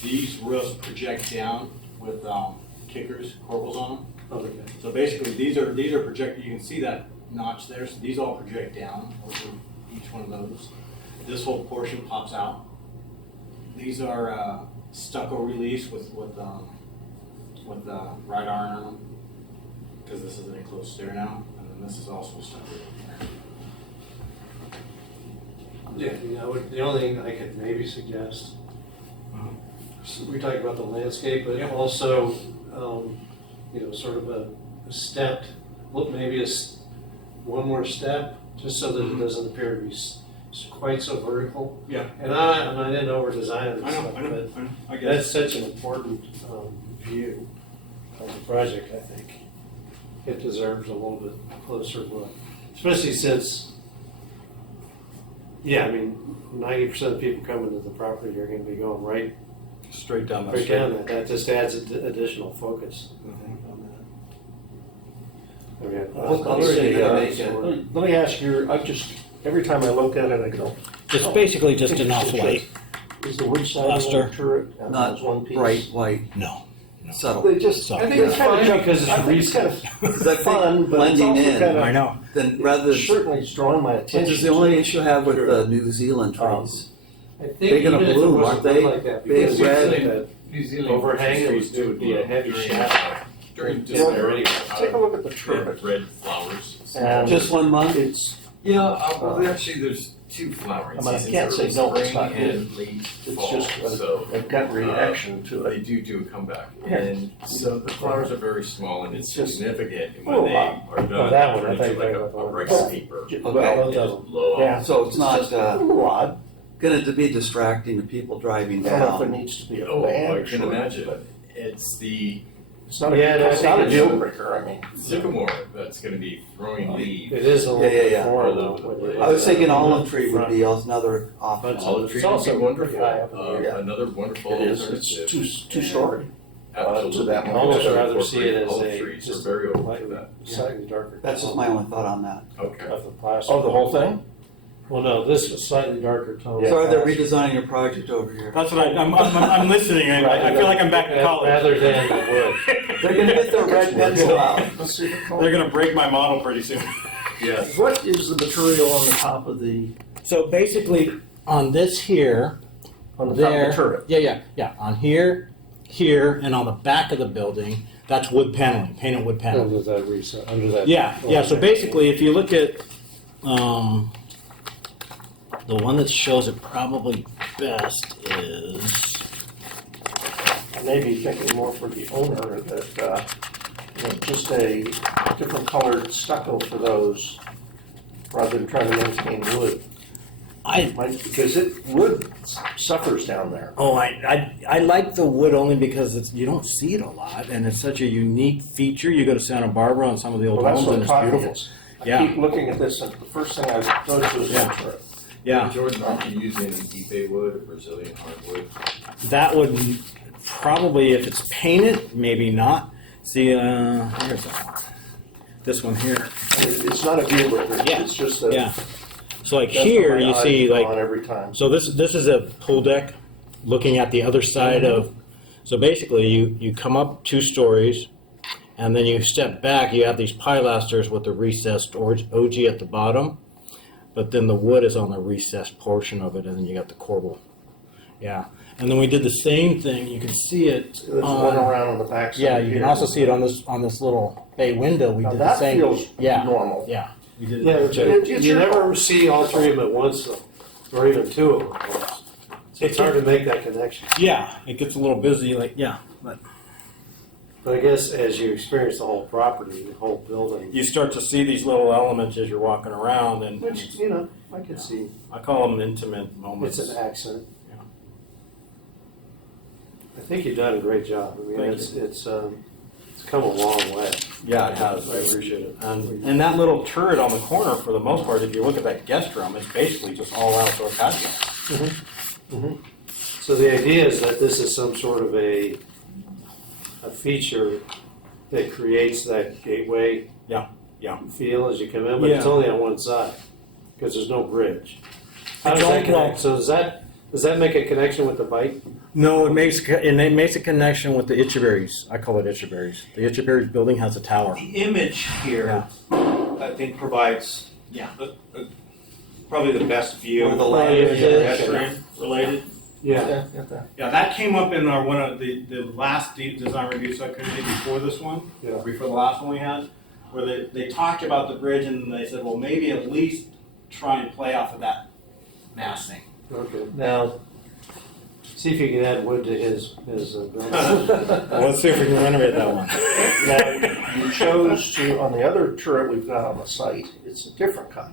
These roofs project down with kickers, corbels on them. Okay. So basically, these are projected. You can see that notch there. So these all project down over each one of those. This whole portion pops out. These are stucco release with wrought iron on them, because this is an enclosed stair now, and then this is also stucco. Yeah, the only thing I could maybe suggest, so we talked about the landscape, but Yeah. also, sort of a stepped, maybe one more step, just so that it doesn't appear to be quite so vertical. Yeah, And I didn't over design it, I know. but I get that's such an important view of the project, I think. It deserves a little bit closer look, especially since, 90% of people coming to the property are going to be going right Straight down the right street. down that. That just adds additional focus, I think, on that. I mean, What I'll color say is that. it? Let me ask you, every time I look at it, I go, It's basically just It's an just- off-white. is the wood siding on Luster. the turret? and Not there's one piece? bright white, No. subtle. They just, So- I think it's kinda fine jump- because it's I think it's kind recessed. Because I of fun, think but it's blending also in, kind I of, know. then rather than, certainly it's drawing my which attention. is the only issue I have with the New Zealand trees. I think They're gonna even if it bloom, wasn't aren't they? like that, Big because red. usually that overhang it would be a heavy shadow. During Yeah. December, anyway. Take a look at the We turret. have red flowers. And Just 1 month? it's, Yeah, well, actually, there's two flowering I mean, I seasons. can't say Early no, it's spring not good. and late it's fall. just So a gut reaction to they it. do a comeback. Yeah. And so the flowers are very small and It's it's just- significant. And Oh, when they wow. are done, Oh, that one, I they thought turn you into were like talking a about rice that. paper. Okay. They Well, just blow off. Yeah. So it's not just a little odd. going to be distracting to people driving I don't know if down. it needs to be a Oh, band I or can something. imagine. It's the It's not Yeah, no, it's not a it's- deal breaker, I mean. sycamore that's going to be throwing leaves. It is a little Yeah, yeah, bit yeah. more All though. over the when place. it I was is, thinking uh, olive tree would front. be another option. But Olive tree it's also would be wonderful. pretty high up in the air. Another wonderful It is, alternative. it's two-story. Absolutely. to that I'd one. almost Another rather see it as olive a, trees just are very open to slightly, that. slightly darker. That's just my only thought on that. Okay. Of the plastic. Oh, the whole thing? Well, no, this was slightly darker tone. Yeah. Sorry, they're redesigning your project over here. That's what I'm listening. I feel like I'm back in college. Rather than the wood. They're going to get their red pencil out. Let's see if it They're gonna break my model pretty soon. Yes. What is the material on the top of the, So basically, on this here, on the top of there, the turret? yeah, on here, and on the back of the building, that's wood paneling, painted wood paneling. Under that under that. Yeah. So basically, if you look at, The one that shows it probably best is, I may be thinking more for the owner that, just a different colored stucco for those rather than trying to maintain wood. Because wood suffers down there. I like the wood only because you don't see it a lot, and it's such a unique feature. You go to Santa Barbara on some of the old Well, that's homes, what and I'm it's talking. beautiful. I Yeah. keep looking at this, and the first thing I notice is the Yeah, Jordan, aren't you using Ipe wood or Brazilian hardwood? that would probably, if it's painted, maybe not. See, here's that one. This one here. It's not a deal breaker. Yeah. It's just that. Yeah. So like that's here, what my you eyes see go like. on every time. So this is a pool deck looking at the other side of, so basically you come up 2 stories and then you step back, you have these pilasters with the recessed OG at the bottom, but then the wood is on the recessed portion of it and then you got the corbel. Yeah. And then we did the same thing, you can see it There's on, one around on the back side. yeah, you can here. also see it on this little bay window. We Now did the that same. feels Yeah. normal. Yeah. We did Yeah, it. but It's you your never fault. see all 3 of them at once, though, or even 2 of them at once. So it's hard to make that connection. Yeah, it gets a little busy, like, yeah, but. But I guess as you experience the whole property, the whole building, You start to see these little elements as you're walking around, and Which, I can see. I call them intimate moments. it's an accent. Yeah. I think you've done a great job. I mean, Thank it's come a long way. Yeah, it has. I appreciate it. And that little turret on the corner, for the most part, if you look at that guest room, it's basically just all outdoor patio. So the idea is that this is some sort of a feature that creates that gateway feel as you come in, but it's Yeah. only on one side because there's no bridge. How does It's that all- connect? So does that make a connection with the bike? No, it makes a connection with the Itchaberries. I call it Itchaberries. The Itchaberries building has a tower. The image here, I think, provides probably the best view. Where the land is. Pedestrian related. Yeah. Yeah, that came up in our, one of the last deep design review subcommittee before this one, Yeah. before the last one we had, where they talked about the bridge and they said, well, maybe at least try and play off of that massing. Okay. Now, see if you can add wood to his building. Well, let's see if we can renovate that one. Now, you chose to, on the other turret we've got on the site, it's a different kind.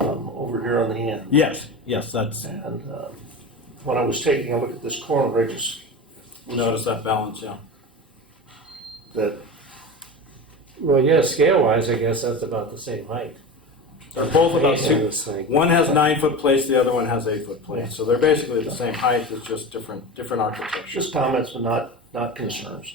Over here on the end. Yes, that's. And when I was taking a look at this corner, I just, Notice that balance, yeah. that, Well, yeah, scale-wise, I guess that's about the same height. They're both about Base of this thing. One has 9-foot plates, the other one has 8-foot plates. So they're basically the same height, it's just different architecture. just comments, but not concerns.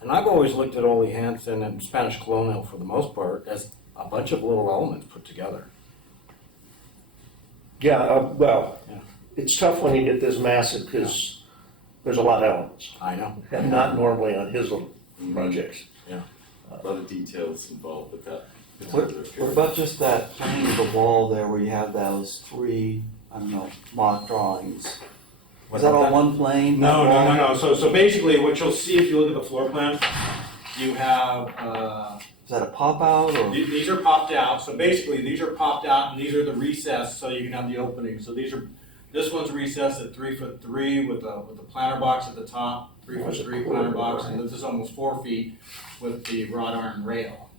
And I've always looked at Ole Hansen and Spanish Colonial for the most part as a bunch of little elements put together. Yeah, well, Yeah. it's tough when you get this massive because there's a lot of elements. I know. And not normally on his little projects. A lot of details involved with that. What about just that plane of the wall there where you have those 3, I don't know, mock drawings? Is that on one plane? No. So basically what you'll see if you look at the floor plan, you have, Is that a pop out or? these are popped out. So basically these are popped out and these are the recessed so you can have the opening. So this one's recessed at 3'3" with the planter box at the top, 3'3" planter box, and this is almost 4 feet with the wrought iron rail.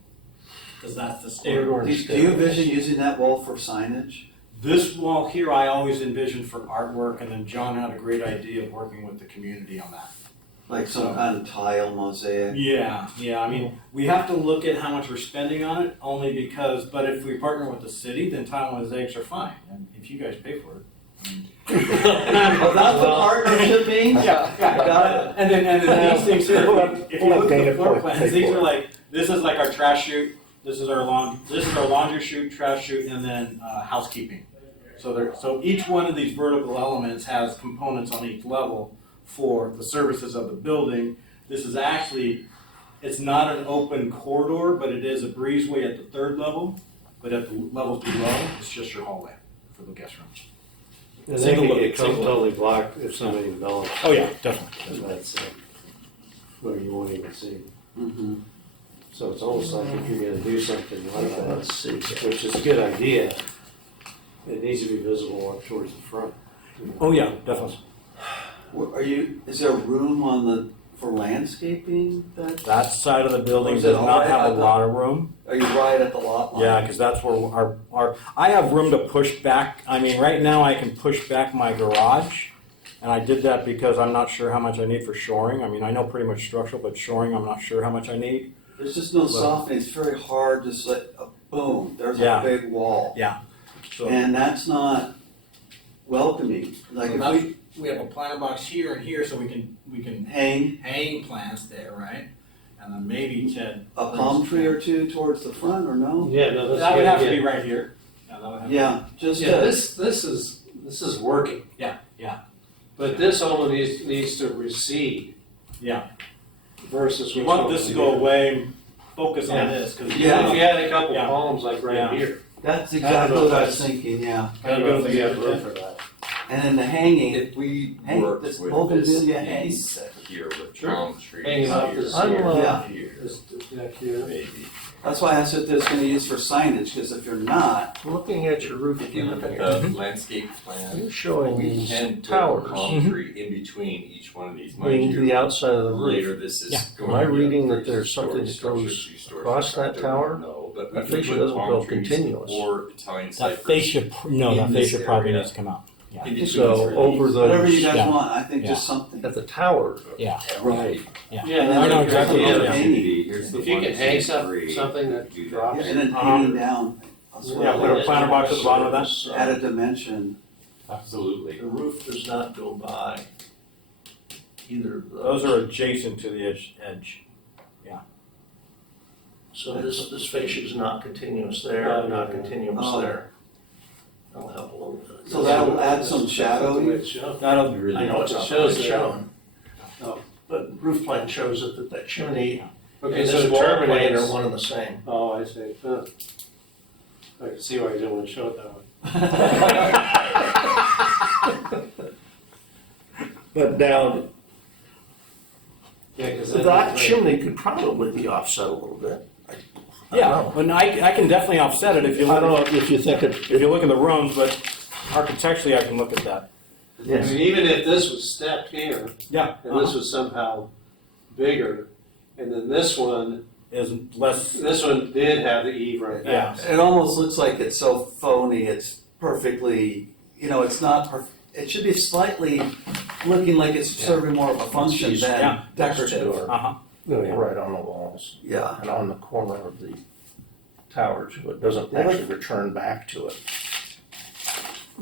Because that's the standard. Do you envision using that wall for signage? This wall here, I always envisioned for artwork, and then John had a great idea of working with the community on that. Like some kind of tile mosaic? Yeah. I mean, we have to look at how much we're spending on it, only because, but if we partner with the city, then tile mosaics are fine, and if you guys pay for it. Well, that's what partnership means? Yeah. Got it. And then these things here, if you We'll look have at the data floor for it, plans, pay these for are it. like, this is like our trash chute, this is our laundry chute, trash chute, and then housekeeping. So each one of these vertical elements has components on each level for the services of the building. This is actually, it's not an open corridor, but it is a breezeway at the 3rd level. But at the levels below, it's just your hallway for the guest rooms. And they Single can look, get single totally blocked if somebody develops. Oh yeah, definitely. That's where you won't even see. Mm-hmm. So it's almost like if you're gonna do something like that, Let's see. which is a good idea, it needs to be visible up towards the front. Oh, yeah, definitely. Is there room for landscaping that, That side of the building Is it does all not right have at a the- lot of room. are you right at the lot line? Yeah, because that's where I have room to push back. I mean, right now I can push back my garage. And I did that because I'm not sure how much I need for shoring. I mean, I know pretty much structural, but shoring, I'm not sure how much I need. There's just no softening, it's very hard, just like, boom, there's a Yeah. big wall. Yeah. So, And that's not welcoming, like if we We have a planter box here and here, so we can hang hang plants there, right? And then maybe Ted. a palm tree or two towards the front, or no? Yeah, no, that's That would good. have to be right here. Yeah, that would have to be- Yeah, just, Yeah, this is working. Yeah, yeah. But this only needs to recede Yeah. versus. You what's want going this to on go here. away, focus on Yeah. this, because. Yeah. If you had a couple Yeah. palms like right Yeah. here. that's exactly what I was thinking, yeah. I don't know if you have room for that. And then the hanging, If we Hang- work this with bougainvillea this hang. piece here with Sure. palm trees Hanging up here, this here, Yeah. here, This deck here. maybe. that's why I said this gonna use for signage, because if you're not, Looking at your roof If you look at plan, the landscape plan, you're showing we these can put a towers palm tree in between each one of these. Mind leading to you, the outside of the later roof. this is Yeah. going Am I to be reading that upgraded there's to something that storage goes structures, storage across that factor, tower? No, but That we can fascia put doesn't palm go trees continuous. or Italian that cypress. fascia, no, that in this fascia probably area. needs to come out. Yeah. in between So three over leaves. whatever you those, guys Yeah. want, I think just something. at the tower, Yeah. Right. Yeah. Yeah, And I know then exactly the what other you're hanging. Here's the If you one, can two, hang three. something that Do drops. And then Uh-huh. hanging down, as well. Yeah, put a planter box at the bottom of that. Add a dimension. Absolutely. the roof does not go by either of Those are adjacent to the edge. So this fascia is not continuous there, not continuous Oh. there. That'll help a little bit. So that'll add some shadow. That'll I know it's It not shows really that. shown. Oh. But roof plan shows it that chimney Okay, and so this it wall plane terminates. are one and the same. Oh, I see. Huh. I can see why you didn't want to show it that way. But now, Yeah, because that chimney could probably be offset a little bit. I Yeah, don't know. and I can definitely offset it if you I don't look, know if you think it, if you look in the rooms, but architecturally I can look at that. I yes. mean, even if this was stepped here, Yeah. and this was somehow bigger, and then this one Is less, did have the eave right Yeah. there. It almost looks like it's so phony, it's perfectly, it's not it should be slightly looking like it's serving more of a function than Yeah. decorative. uh-huh. Right on the walls Yeah. and on the corner of the towers, so it doesn't actually return back to it.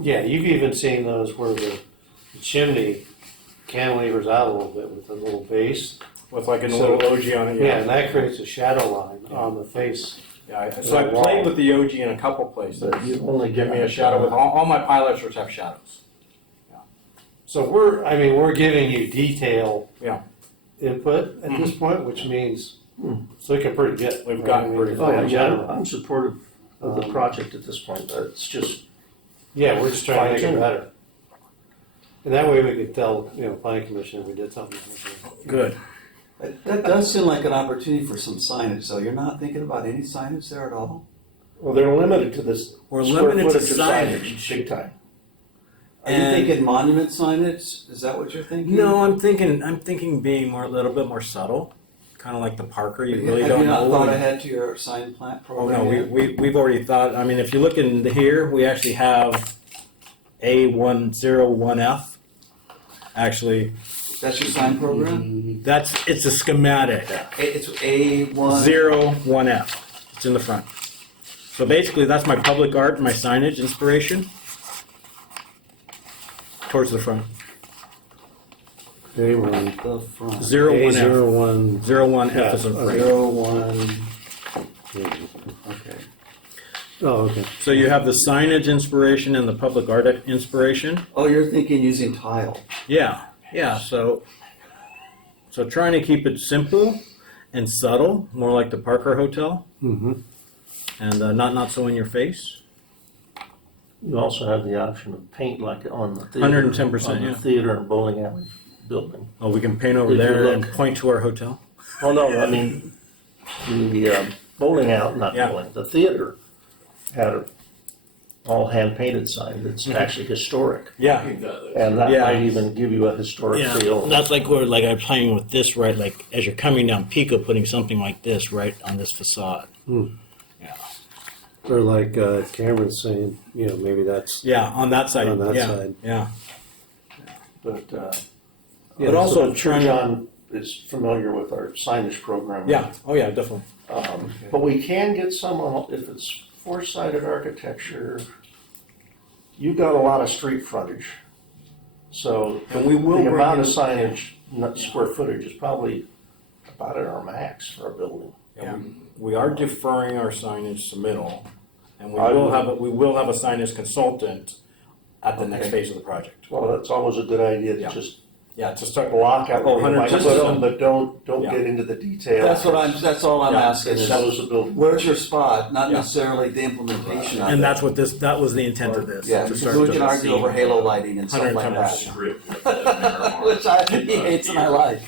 Yeah, you've even seen those where the chimney cantilevers out a little bit with a little base. With like a So- little OG on it, Yeah, and that creates a shadow line on the face. So I played with the OG in a couple places. But you only Give me a shadow with, all my pilots have shadows. So we're giving you detail. Yeah. Input at this point, which means it's looking pretty good. We've gotten pretty Oh, far. yeah, I'm supportive of the project at this point, but it's just, Yeah, we're just trying to make it Fine-tune. better. And that way we could tell, planning commission if we did something. Good. That does seem like an opportunity for some signage, so you're not thinking about any signage there at all? well, they're limited to this We're square limited to footage of signage. big time. Are you And- thinking monument signage? Is that what you're thinking? No, I'm thinking being a little bit more subtle, kind of like the Parker. You really Have don't you not know. thought ahead to your sign plant Oh program? no, yet? we've already thought. I mean, if you look in here, we actually have A101F. Actually, That's your sign program? it's a schematic. It's A1. 01F. It's in the front. So basically, that's my public art and my signage inspiration towards the front. A1. The front. 01F. A01. 01F is in front. 01. Okay. Oh, okay. So you have the signage inspiration and the public art inspiration. Oh, you're thinking using tile. Yeah. So trying to keep it simple and subtle, more like the Parker Hotel, Mm-hmm. and not so in your face. You also have the option of paint like on the theater. 110%, on the yeah. theater and bowling alley building. Oh, we can paint over If you there and look- point to our hotel. Oh, no, I mean, The bowling out, not Yeah. bowling, the theater had a all hand-painted sign that's actually historic. Yeah. And that Yeah. might even give you a historic feel. That's like where like I'm playing with this, right? Like as you're coming down Pico, putting something like this right on this facade. Yeah. Or like Cameron's saying, maybe that's Yeah, on that side. On that yeah. side. Yeah. But, But also I'm sure trying- John is familiar with our signage program. Yeah. Oh yeah, definitely. But we can get some, if it's four-sided architecture, you've got a lot of street frontage. So And we will the bring amount in- of signage, not square footage, is probably about at our max for a building. Yeah. We are deferring our signage submittal, and we I will would- have a signage consultant at the next Okay. phase of the project. Well, that's always a good idea to Yeah. just Yeah, to start block out Oh, where you might 100%. put them, but don't Yeah. get into the details. That's all I'm Yeah. asking It is, shows the building. where's your spot, not Yeah. necessarily the implementation of it. And that's what that was the intent of this. Yeah, to because start we to can argue see- over halo lighting and stuff like 110%. that. Script with the marijuana. Which he hates and I like.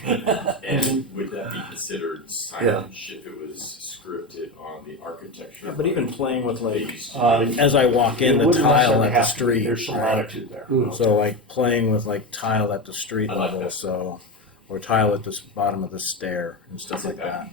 And would that be considered signage if it was scripted on the architecture? Yeah, but even playing with like, Uh, as I walk in, It the wouldn't tile necessarily at the have to be. street. There's some right? latitude there. So like playing with like tile at the street I like level, that. so, or tile at the bottom of the stair and stuff like that.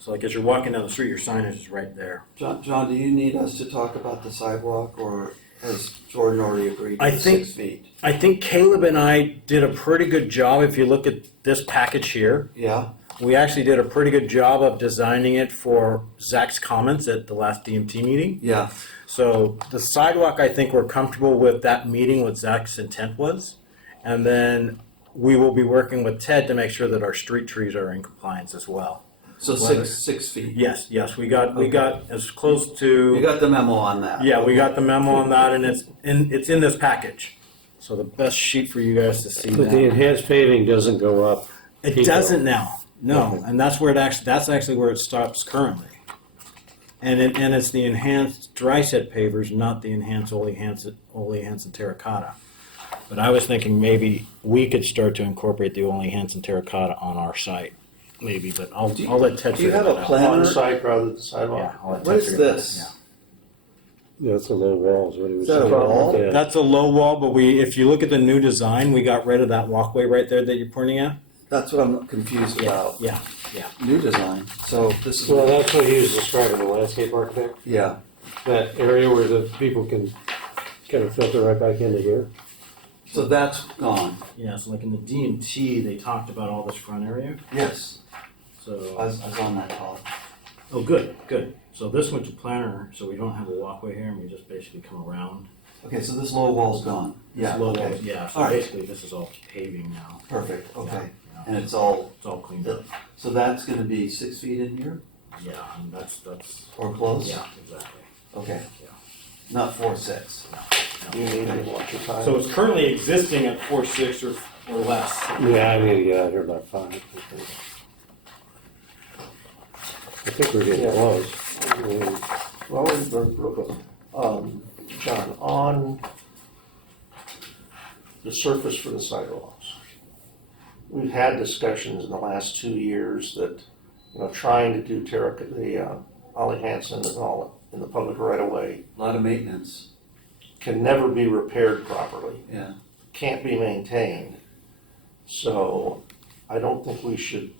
So like as you're walking down the street, your signage is right there. John, do you need us to talk about the sidewalk, or has Jordan already agreed I to the think- 6 feet? I think Caleb and I did a pretty good job. If you look at this package here, Yeah, we actually did a pretty good job of designing it for Zach's comments at the last DMT meeting. yeah. So the sidewalk, I think we're comfortable with that meeting, what Zach's intent was. And then we will be working with Ted to make sure that our street trees are in compliance as well. So Whether- 6 feet. Yes, we got as close to. You got the memo on that. Yeah, we got the memo on that, and it's in this package. So the best sheet for you guys to see But the that. enhanced paving doesn't go up. It Pico. doesn't now, no, and that's where that's actually where it stops currently. And it's the enhanced dry set pavers, not the enhanced Ole Hansen terracotta. But I was thinking maybe we could start to incorporate the Ole Hansen terracotta on our site, maybe. But I'll let Ted. do you figure have a that out. plan? On site rather than sidewalk. Yeah, I'll let What Ted is figure that out, this? yeah. Yeah, it's a low wall is what he was Is that a saying. wall? Yeah. That's a low wall, but if you look at the new design, we got rid of that walkway right there that you're pointing at. That's what I'm confused about. Yeah. New design. So this is, Well, that's what he was describing, the landscape architect. yeah. That area where the people can kind of filter right back into here. So that's gone. Yeah, so like in the DMT, they talked about all this front area. Yes, I So, was on that call. oh, good. So this went to planner, so we don't have a walkway here, and we just basically come around. Okay, so this low wall's gone. This Yeah, low okay. wall- Yeah, so All right. basically this is all paving now. Perfect, okay. Yeah, And it's all, it's all cleaned up. so that's gonna be 6 feet in here, Yeah, and that's, or close? yeah, exactly. Okay. Yeah. Not 4-6. You need to watch your time. So it's currently existing at 4.6 or less. Yeah, I need to get out here by 5. I think we're getting Yeah. close. I mean, Well, real quick. John, on the surface for the sidewalks, we've had discussions in the last 2 years that, trying to do Ollie Hansen and all in the public right of way A lot of maintenance, can never be repaired properly, yeah. can't be maintained. So I don't think we should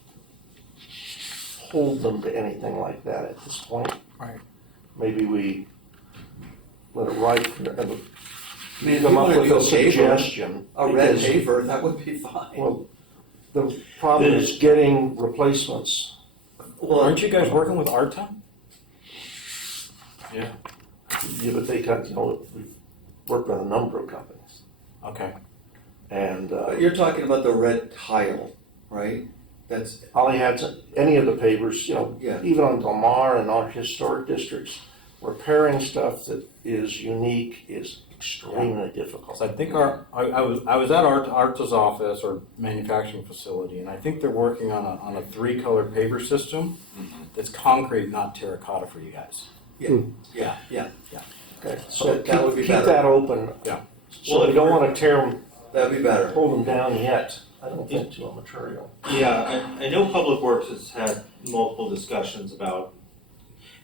hold them to anything like that at this point. Right. Maybe we let it ride, I mean, if come you up wanna with do a a paver, suggestion. a red because- paver, that would be fine. Well, the problem is getting replacements. Well, aren't you guys working with Arta? Yeah, but they got, we've worked with a number of companies. Okay. And But you're talking about the red tile, right? That's, Ollie had any of the pavers, Yeah. even on Del Mar and our historic districts, repairing stuff that is unique is extremely difficult. So I think I was at Arta's office or manufacturing facility, and I think they're working on a 3-color paver system that's concrete, not terracotta for you guys. yeah. Okay, so That would be keep better. that open. Yeah. So we don't want to tear them, That'd be better. hold them down yet. I don't think too immaterial. Yeah, I know Public Works has had multiple discussions about,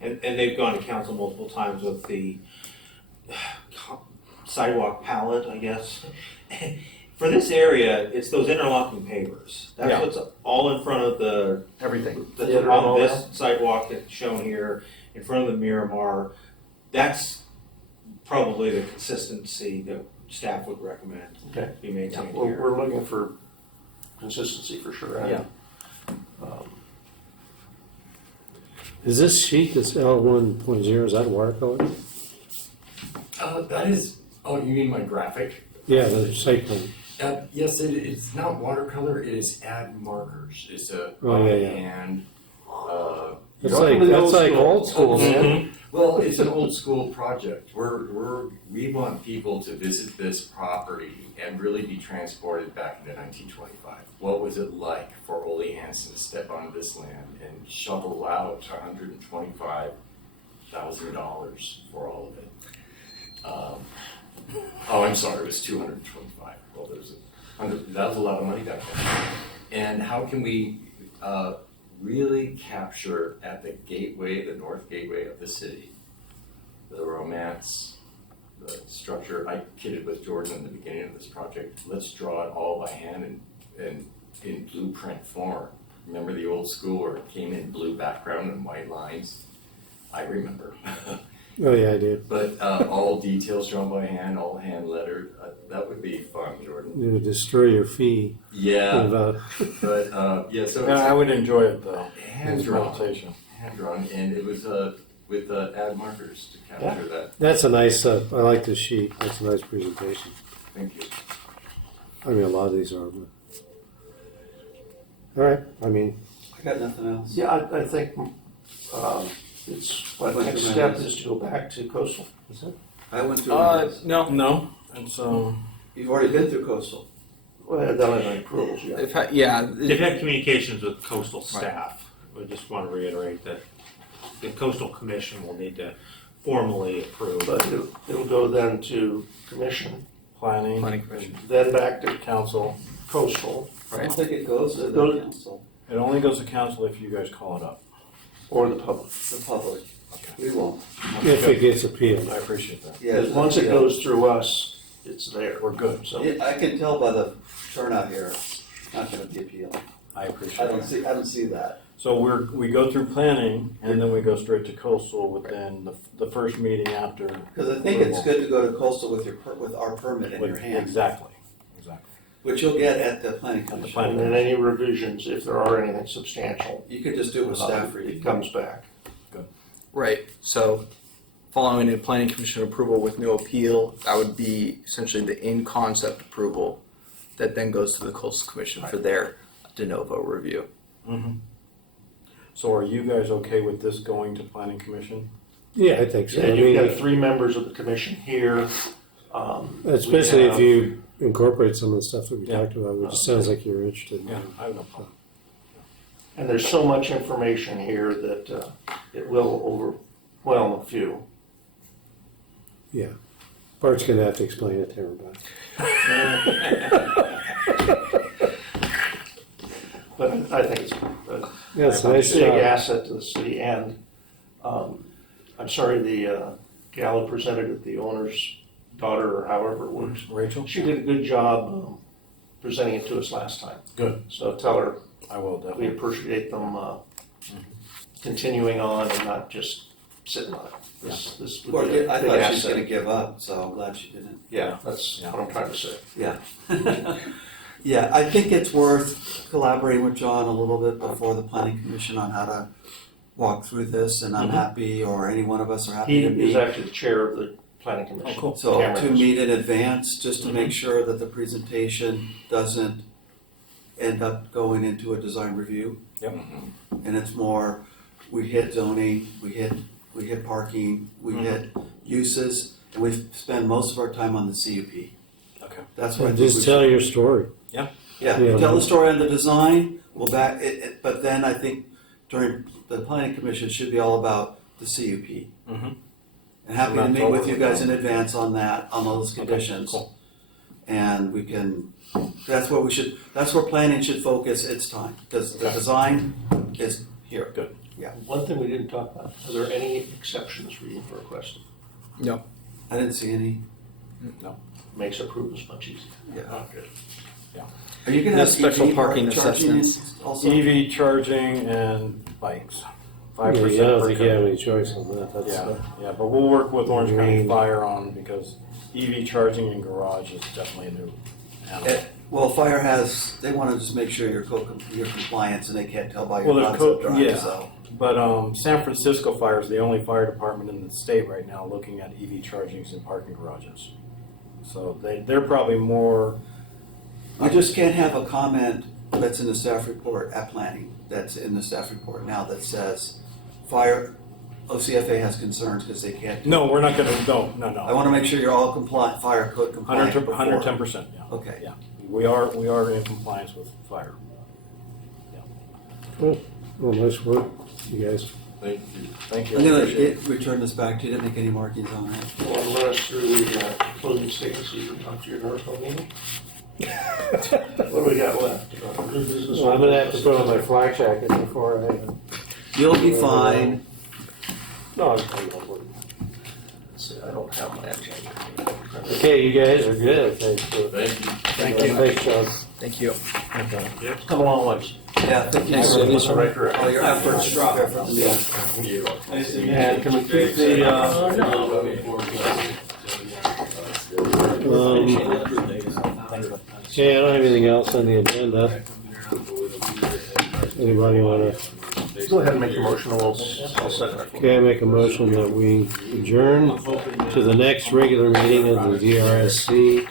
and they've gone to council multiple times with the sidewalk palette, I guess. For this area, it's those interlocking pavers. That's Yeah. what's all in front of the, Everything. that's Theater and on all this sidewalk that's shown here, in front of the Miramar. That's probably the consistency that staff would recommend Okay. be maintained Well, here. we're looking for consistency for sure. and, Yeah. Is this sheet, this L1.0, is that watercolor? That is, oh, you mean my graphic? Yeah, the site plan. Yes, it's not watercolor, it is add markers. It's a Oh, yeah, yeah. hand. That's Welcome to the that's old like school. old school, man. Well, it's an old school project. We want people to visit this property and really be transported back into 1925. What was it like for Ole Hansen to step onto this land and shovel out $125,000 for all of it? I'm sorry, it was 225. Well, that was a lot of money back then. And how can we really capture at the gateway, the north gateway of the city, the romance, the structure? I kidded with Jordan in the beginning of this project. Let's draw it all by hand and in blueprint form. Remember the old school where it came in blue background and white lines? I remember. Oh, yeah, I do. But all details drawn by hand, all hand lettered. That would be fun, Jordan. It would destroy your fee. Yeah, About, but yeah, so I would enjoy it though. hand It's drawn, meditation. hand drawn, and it was with add markers to capture that. that's a nice, I like this sheet. That's a nice presentation. Thank you. I mean, a lot of these are, but. All right, I mean, I got nothing else. Yeah, I think it's, the next step is to go back to coastal. Is it? I went through this. No, it's, You've already been through coastal. Well, I don't have any approvals yet. They've had communications with coastal staff. We just want to reiterate that the coastal commission will need to formally approve. But it'll go then to commission, planning, Commission. then back to council. coastal, I don't think it goes to Go- the council, It only goes to council if you guys call it up. or the public. the public. We won't. if it gets appealed. I appreciate that. Yeah, Because once it goes through us, it's there. We're good. So, Yeah, I can tell by the turnout here, it's not gonna be appealed. I I appreciate don't it. see, I don't see that. So we go through planning and then we go straight to coastal within the first meeting after. Because I think it's good to go to coastal with with our permit in your hand, Exactly. which you'll get at the planning At the commission. planning and then any revisions, if there are anything substantial, You could just do it with staff it review. comes back. Right, so following a planning commission approval with no appeal, that would be essentially the in-concept approval that then goes to the coastal commission for their de novo review. Mm-hmm. So are you guys okay with this going to planning commission? Yeah, I think so. I And you've got mean, 3 members of the commission here. especially We if have- you incorporate some of the stuff that we Yeah. talked about, which sounds like you're interested in. Yeah, I have no problem. And there's so much information here that it will overwhelm a few. Yeah. Bart's gonna have to explain it to everybody. But I think it's Yeah, it's a a nice big job. asset to the city. And I'm sorry, the gal who presented it, the owner's daughter or however it works, Rachel? she did a good job presenting it to us last time. Good. So tell her I will we definitely. appreciate them continuing on and not just sitting on it. This would Or, be a I big thought she was asset. gonna give up, so I'm glad she didn't. Yeah, that's Yeah. what I'm trying to say. Yeah. Yeah, I think it's worth collaborating with John a little bit before the planning commission on how to walk through this, and I'm happy, or any one of us are happy He to is be. actually the chair of the planning commission. Oh, cool. So Cameron to is. meet in advance, just to make sure that the presentation doesn't end up going into a design review. Yep. And it's more, we hit zoning, we hit parking, we hit uses, and we spend most of our time on the CUP. Okay. That's what I And think we just should. tell your story. Yeah, Yeah. tell the story on the design, we'll back it, but then I think during the planning commission should be all about the CUP. Mm-hmm. And happy to Not meet with you totally guys in done. advance on that, on those conditions. Cool. and we can, that's where planning should focus its time, because the design is here. Good. One thing we didn't talk about, are there any exceptions for you for requesting? I didn't see any. Makes approvals much easier. Yeah. Oh, good. Are you gonna No have special EV parking charging assessments. Also? EV charging and bikes. Yeah, I 5% don't per think you have car. any choice on that. That's, Yeah, but we'll work with Orange County Green. Fire on, because EV charging in garage is definitely a new animal. Well, fire has, they want to just make sure you're compliance, and they can't tell by Well, your there's concept co- drawing, yeah. so. But San Francisco Fire is the only fire department in the state right now looking at EV chargings in parking garages. So they're probably more, You just can't have a comment that's in the staff report at planning, that's in the staff report now that says, fire, OCFA has concerns because they can't. no, we're not gonna, no. I want to make sure you're all compliant, fire code compliant before. 110%, yeah. Okay. Yeah, we are in compliance with fire. Cool. Well, nice work, you guys. Thank you. Thank you. I'm I gonna appreciate it. return this back to you, didn't make any markings on that. Want to run us through the closing statements so you can talk to your Norco meeting? What do we got left? New business? Well, I'm gonna have to put on my flak jacket before I. You'll be fine. No, I'm not worried. See, I don't have my agenda. Okay, you guys are good. Thanks for. Thank you. Thanks, John. Thank you. Come along, ways. Yeah, thank you Thanks, for Denise. all Right direction. your efforts. And can we keep the, okay, I don't have anything else on the agenda. Anybody wanna? Go ahead and make your motion, and I'll second it. Okay, I make a motion that we adjourn to the next regular meeting of the DRSC,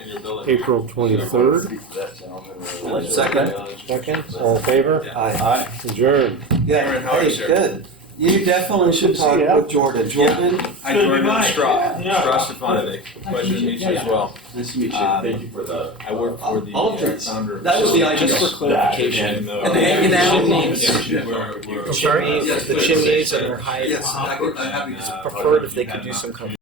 April 23rd. Second. Second, all in favor? Aye. Adjourn. Yeah, hey, good. You definitely should talk with Jordan. Jordan, Hi, Jordan Straw Stefanovich. Pleasure to meet you as well. nice to meet you. Thank you for the. I work for the Aldridge. founder. That was the idea. Just for clarification. And hanging out. We're Chimneys, the chimneys and their height. Yes, I'm happy to. Preferred if they could do some kind of